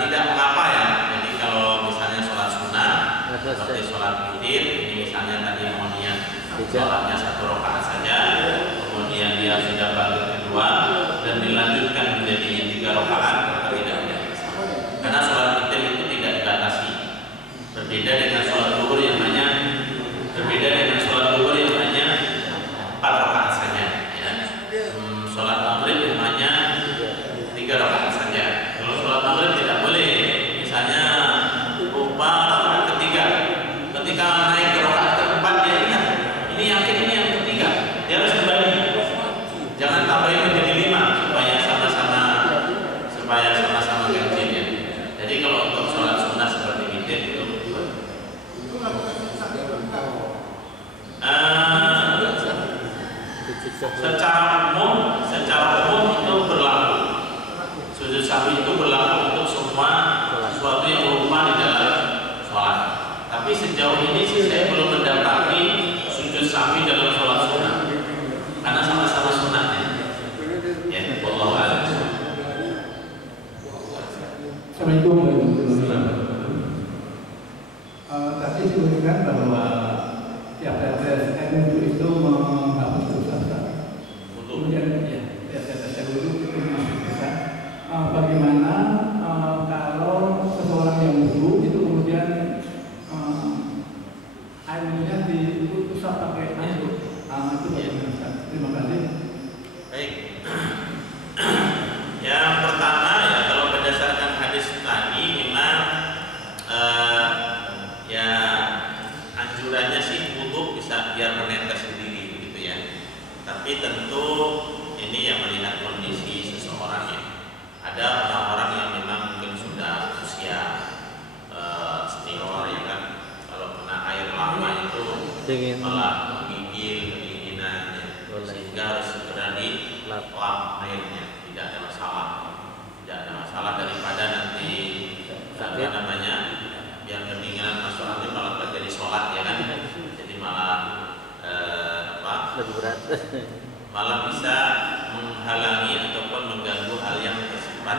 tidak mengapa ya. Jadi kalau misalnya sholat sunnah seperti sholat witir, ini misalnya tadi mau niat sholatnya 1 rakaat saja, kemudian dia sudah balik kedua dan dilanjutkan menjadi 3 rakaat, maka tidak ada masalah. Karena sholat witir itu tidak dibatasi. Berbeda dengan sholat zuhur yang hanya 4 rakaat saja. Ya. Sholat maghrib yang hanya 3 rakaat saja. Kalau sholat maghrib tidak boleh. Misalnya lupa rakaat ketiga, ketika naik ke rakaat keempat dia ingat, ini yakin ini yang ketiga, dia harus kembali. Jangan tambahin menjadi 5 supaya sama-sama ganjilnya. Jadi kalau untuk sholat sunnah seperti witir itu secara umum itu berlaku. Sujud sahwi itu berlaku untuk semua sesuatu yang lupa di dalam sholat. Tapi sejauh ini sih saya belum mendapati sujud sahwi dalam sholat sunnah, karena sama-sama sunnahnya. Ya, wallahu a'lam. Assalamualaikum warahmatullahi wabarakatuh. Tadi disebutkan bahwa tiap TSN itu menghapus dosa. Kemudian ya TSN itu masuk dosa. Bagaimana kalau seseorang yang wudu itu kemudian air minumnya diusap pakai handuk? Itu bagaimana? Terima kasih. Baik. Yang pertama ya, kalau berdasarkan hadis tadi memang ya anjurannya sih wudu bisa biar menetes sendiri gitu ya. Tapi tentu ini yang melihat kondisi seseorang ya. Ada orang-orang yang memang mungkin sudah usia senior ya kan. Kalau kena air lama itu malah menggigil, kedinginan ya. Sehingga harus segera dilap airnya. Tidak ada masalah daripada nanti yang kedinginan masuk angin malah terjadi sholat ya kan. Jadi malah lebih berat. Malah bisa menghalangi ataupun mengganggu hal yang bersifat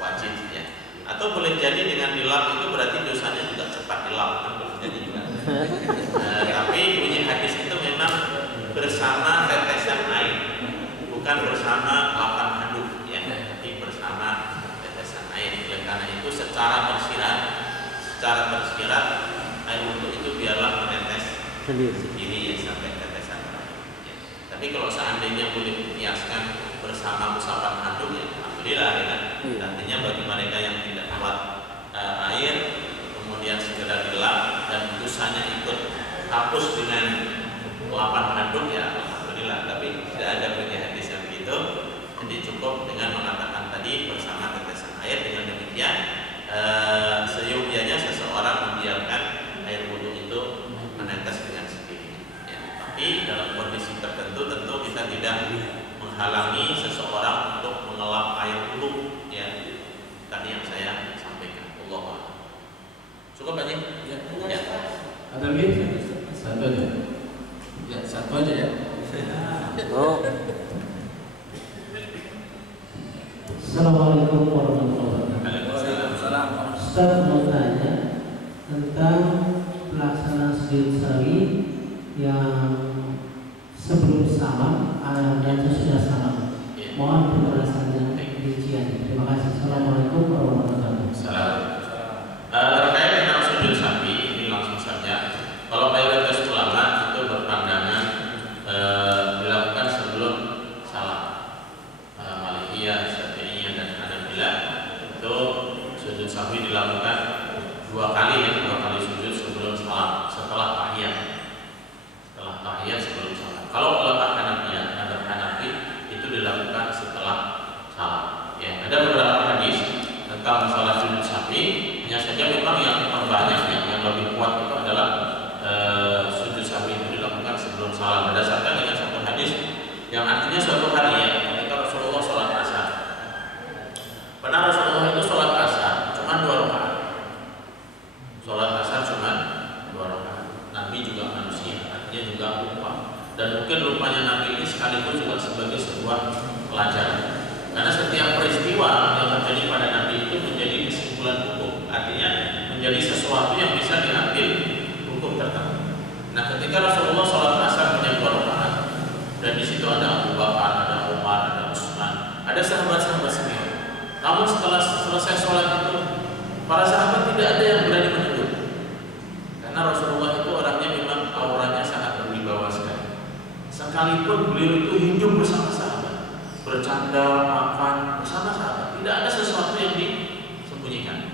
wajib ya. Atau boleh jadi dengan dilap itu berarti dosanya juga cepat dilap, kan boleh jadi juga. Tapi bunyi hadis itu memang bersama tetesan air, bukan bersama lapan handuk ya, tapi bersama tetesan air. Oleh karena itu secara tersirat air wudhu itu biarlah menetes sendiri ya sampai tetesan air. Ya. Tapi kalau seandainya boleh dikiaskan bersama usapan handuk ya alhamdulillah ya kan. Artinya bagi mereka yang tidak kuat air kemudian segera dilap dan dosanya ikut hapus dengan lapan handuk ya alhamdulillah. Tapi tidak ada bunyi hadis yang begitu. Jadi cukup dengan mengatakan tadi bersama tetesan air. Dengan demikian seyogianya seseorang membiarkan air wudhu itu menetes dengan sendirinya ya. Tapi dalam kondisi tertentu tentu kita tidak menghalangi seseorang untuk mengelap air wudhu ya, tadi yang saya sampaikan. Allah cukup aja ya. Ada lagi? Satu aja. Ya, satu aja ya. Oh. Assalamualaikum warahmatullahi wabarakatuh. Waalaikumsalam. Ustaz mau tanya tentang pelaksanaan sujud sahwi yang sebelum salam dan sesudah salam. Mohon penjelasannya rincian. Terima kasih. Assalamualaikum warahmatullahi wabarakatuh. Terkait dengan sujud sahwi ini langsung saja. Kalau mayoritas ulama itu berpandangan dilakukan sebelum salam. Malikiyah, Syafi'iyah dan Hanafilah itu sujud sahwi dilakukan 2 kali sujud sebelum salam setelah tahiyat. Sebelum salam. Kalau ulama Hanafiyah dan Hanafi itu dilakukan setelah salam. Ya, ada beberapa hadis tentang tentang masalah sujud sahwi, hanya saja memang yang terbanyak yang lebih kuat itu adalah sujud sahwi itu dilakukan sebelum salam berdasarkan dengan satu hadis yang artinya suatu hari ya ketika Rasulullah sholat asar. Benar Rasulullah itu sholat asar cuma 2 rakaat. Sholat asar cuma 2 rakaat. Nabi juga manusia, artinya juga lupa. Dan mungkin lupanya Nabi ini sekaligus juga sebagai sebuah pelajaran. Karena setiap peristiwa yang terjadi pada Nabi itu menjadi kesimpulan hukum, artinya menjadi sesuatu yang bisa diambil hukum tertentu. Nah, ketika Rasulullah sholat asar punya 2 rakaat, dan di situ ada Abu Bakar, ada Umar, ada Utsman, ada sahabat-sahabat senior. Namun setelah selesai sholat itu, para sahabat tidak ada yang berani menegur, karena Rasulullah itu orangnya memang auranya sangat berwibawa sekali. Sekalipun beliau itu hidup bersama sahabat, bercanda, makan bersama sahabat, tidak ada sesuatu yang disembunyikan.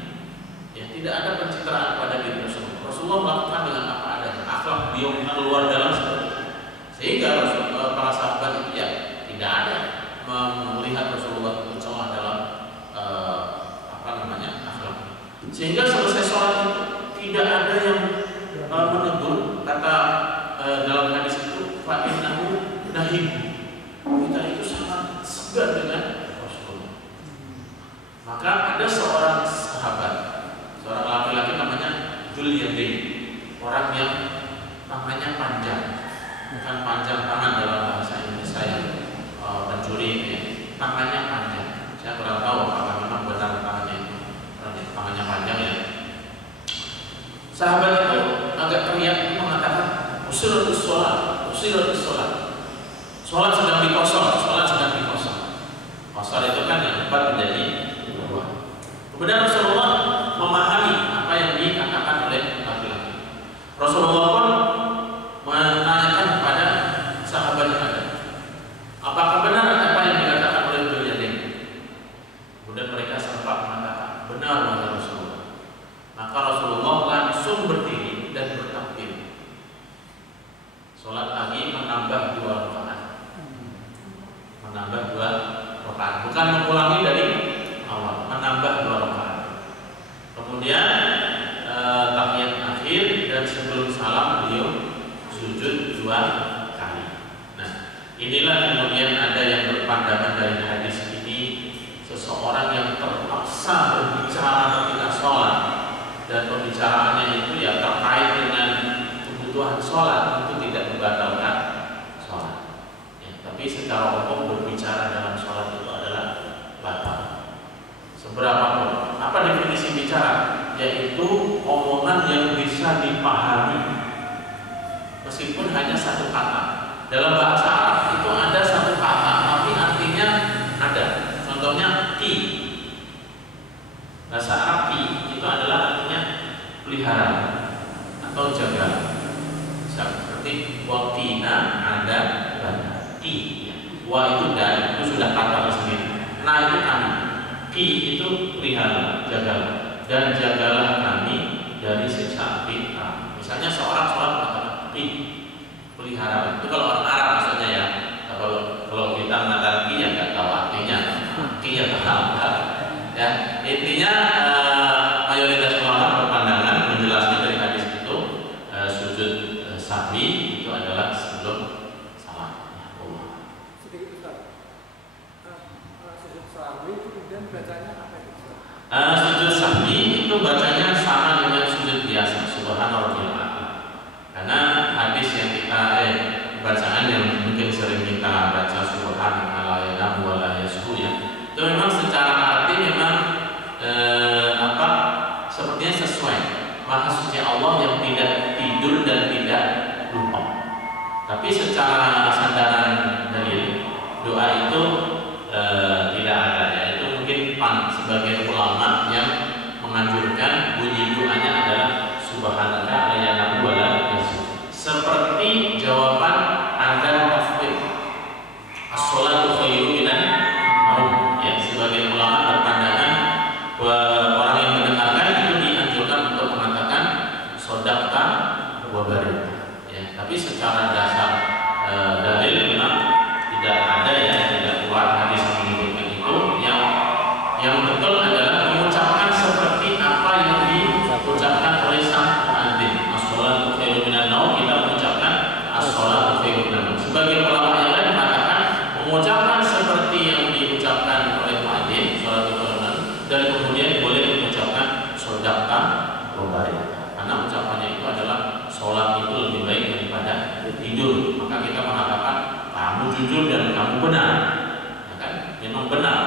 Ya, tidak ada pencitraan pada diri Rasulullah. Rasulullah melakukan dengan apa adanya. Akhlak beliau memang luar dalam seperti itu. Sehingga para sahabat itu ya tidak ada melihat Rasulullah itu celah dalam akhlak. Sehingga selesai sholat itu tidak ada yang menegur. Kata dalam hadis itu, fa'innahu nahim. Kita itu sangat segan dengan Rasulullah. Maka ada seorang sahabat, seorang laki-laki namanya Julyadin, orang yang tangannya panjang, bukan panjang tangan dalam bahasa Indonesia yang pencuri ya. Tangannya panjang. Saya kurang tahu apakah memang benar tangannya itu panjang ya. Sahabat itu agak teriak mengatakan, usiratus sholat, usiratus sholat. Sholat sedang dikosong, sholat sedang dikosong. Kosong itu kan yang dapat menjadi 2. Kemudian Rasulullah memahami apa yang dikatakan oleh laki-laki. Rasulullah pun menanyakan kepada sahabat yang ada, apakah benar apa yang dikatakan oleh Julyadin? Kemudian mereka sempat mengatakan, benar wahai Rasulullah. Maka Rasulullah langsung berdiri dan bertakbir. Sholat lagi menambah 2 rakaat. Menambah 2 rakaat, bukan mengulangi dari awal, menambah 2 rakaat. Kemudian tahiyat akhir dan sebelum salam beliau sujud 2 kali. Nah, inilah kemudian ada yang berpandangan dari hadis ini, seseorang yang terpaksa berbicara ketika sholat dan pembicaraannya itu ya terkait dengan kebutuhan sholat, itu tidak membatalkan sholat ya, tapi secara umum berbicara dalam sholat itu adalah batal. Seberapapun, apa definisi bicara? Yaitu omongan yang bisa dipahami meskipun hanya 1 kata. Dalam bahasa Arab itu ada 1 kata tapi artinya ada. Contohnya ki. Bahasa Arab ki itu adalah artinya pelihara atau jaga. Seperti wakina ada dan ki. Wa itu dan itu sudah kata sendiri. Nah itu kami. Ki itu pelihara, jagalah, dan jagalah kami dari siksa api. Misalnya seorang sholat mengatakan ki, pelihara. Itu kalau orang Arab maksudnya ya. Kalau kita mengatakan ki ya nggak tahu artinya. Ki ya tahu. Ya intinya mayoritas ulama berpandangan menjelaskan dari hadis itu sujud sahwi itu adalah sebelum salam. Sedikit Ustaz. Sujud sahwi kemudian bacanya apa itu? Sujud sahwi itu bacanya sama dengan sujud biasa, subhanallah. Karena hadis yang kita bacaan yang mungkin sering kita baca subhanallah wa la yasku ya. Itu memang secara arti memang sepertinya sesuai. Maha suci Allah yang tidak tidur dan tidak lupa. Tapi secara sandaran dalil doa itu tidak ada ya. Itu mungkin sebagai ulama yang menganjurkan bunyi doanya adalah subhanaka la ilaha wa la yasku. Seperti jawaban adzan tafwid. As-sholatu khairum minan naum. Ya, sebagai ulama berpandangan orang yang mendengarkan itu dianjurkan untuk mengatakan sodaqta wa barita. Ya, tapi secara dasar dalil memang tidak ada ya, tidak keluar hadis yang menyebutkan itu. Yang betul adalah mengucapkan dan kemudian boleh mengucapkan sodaqta wa barik, karena ucapannya itu adalah sholat itu lebih baik daripada tidur. Maka kita mengatakan kamu jujur dan kamu benar, ya kan? Memang benar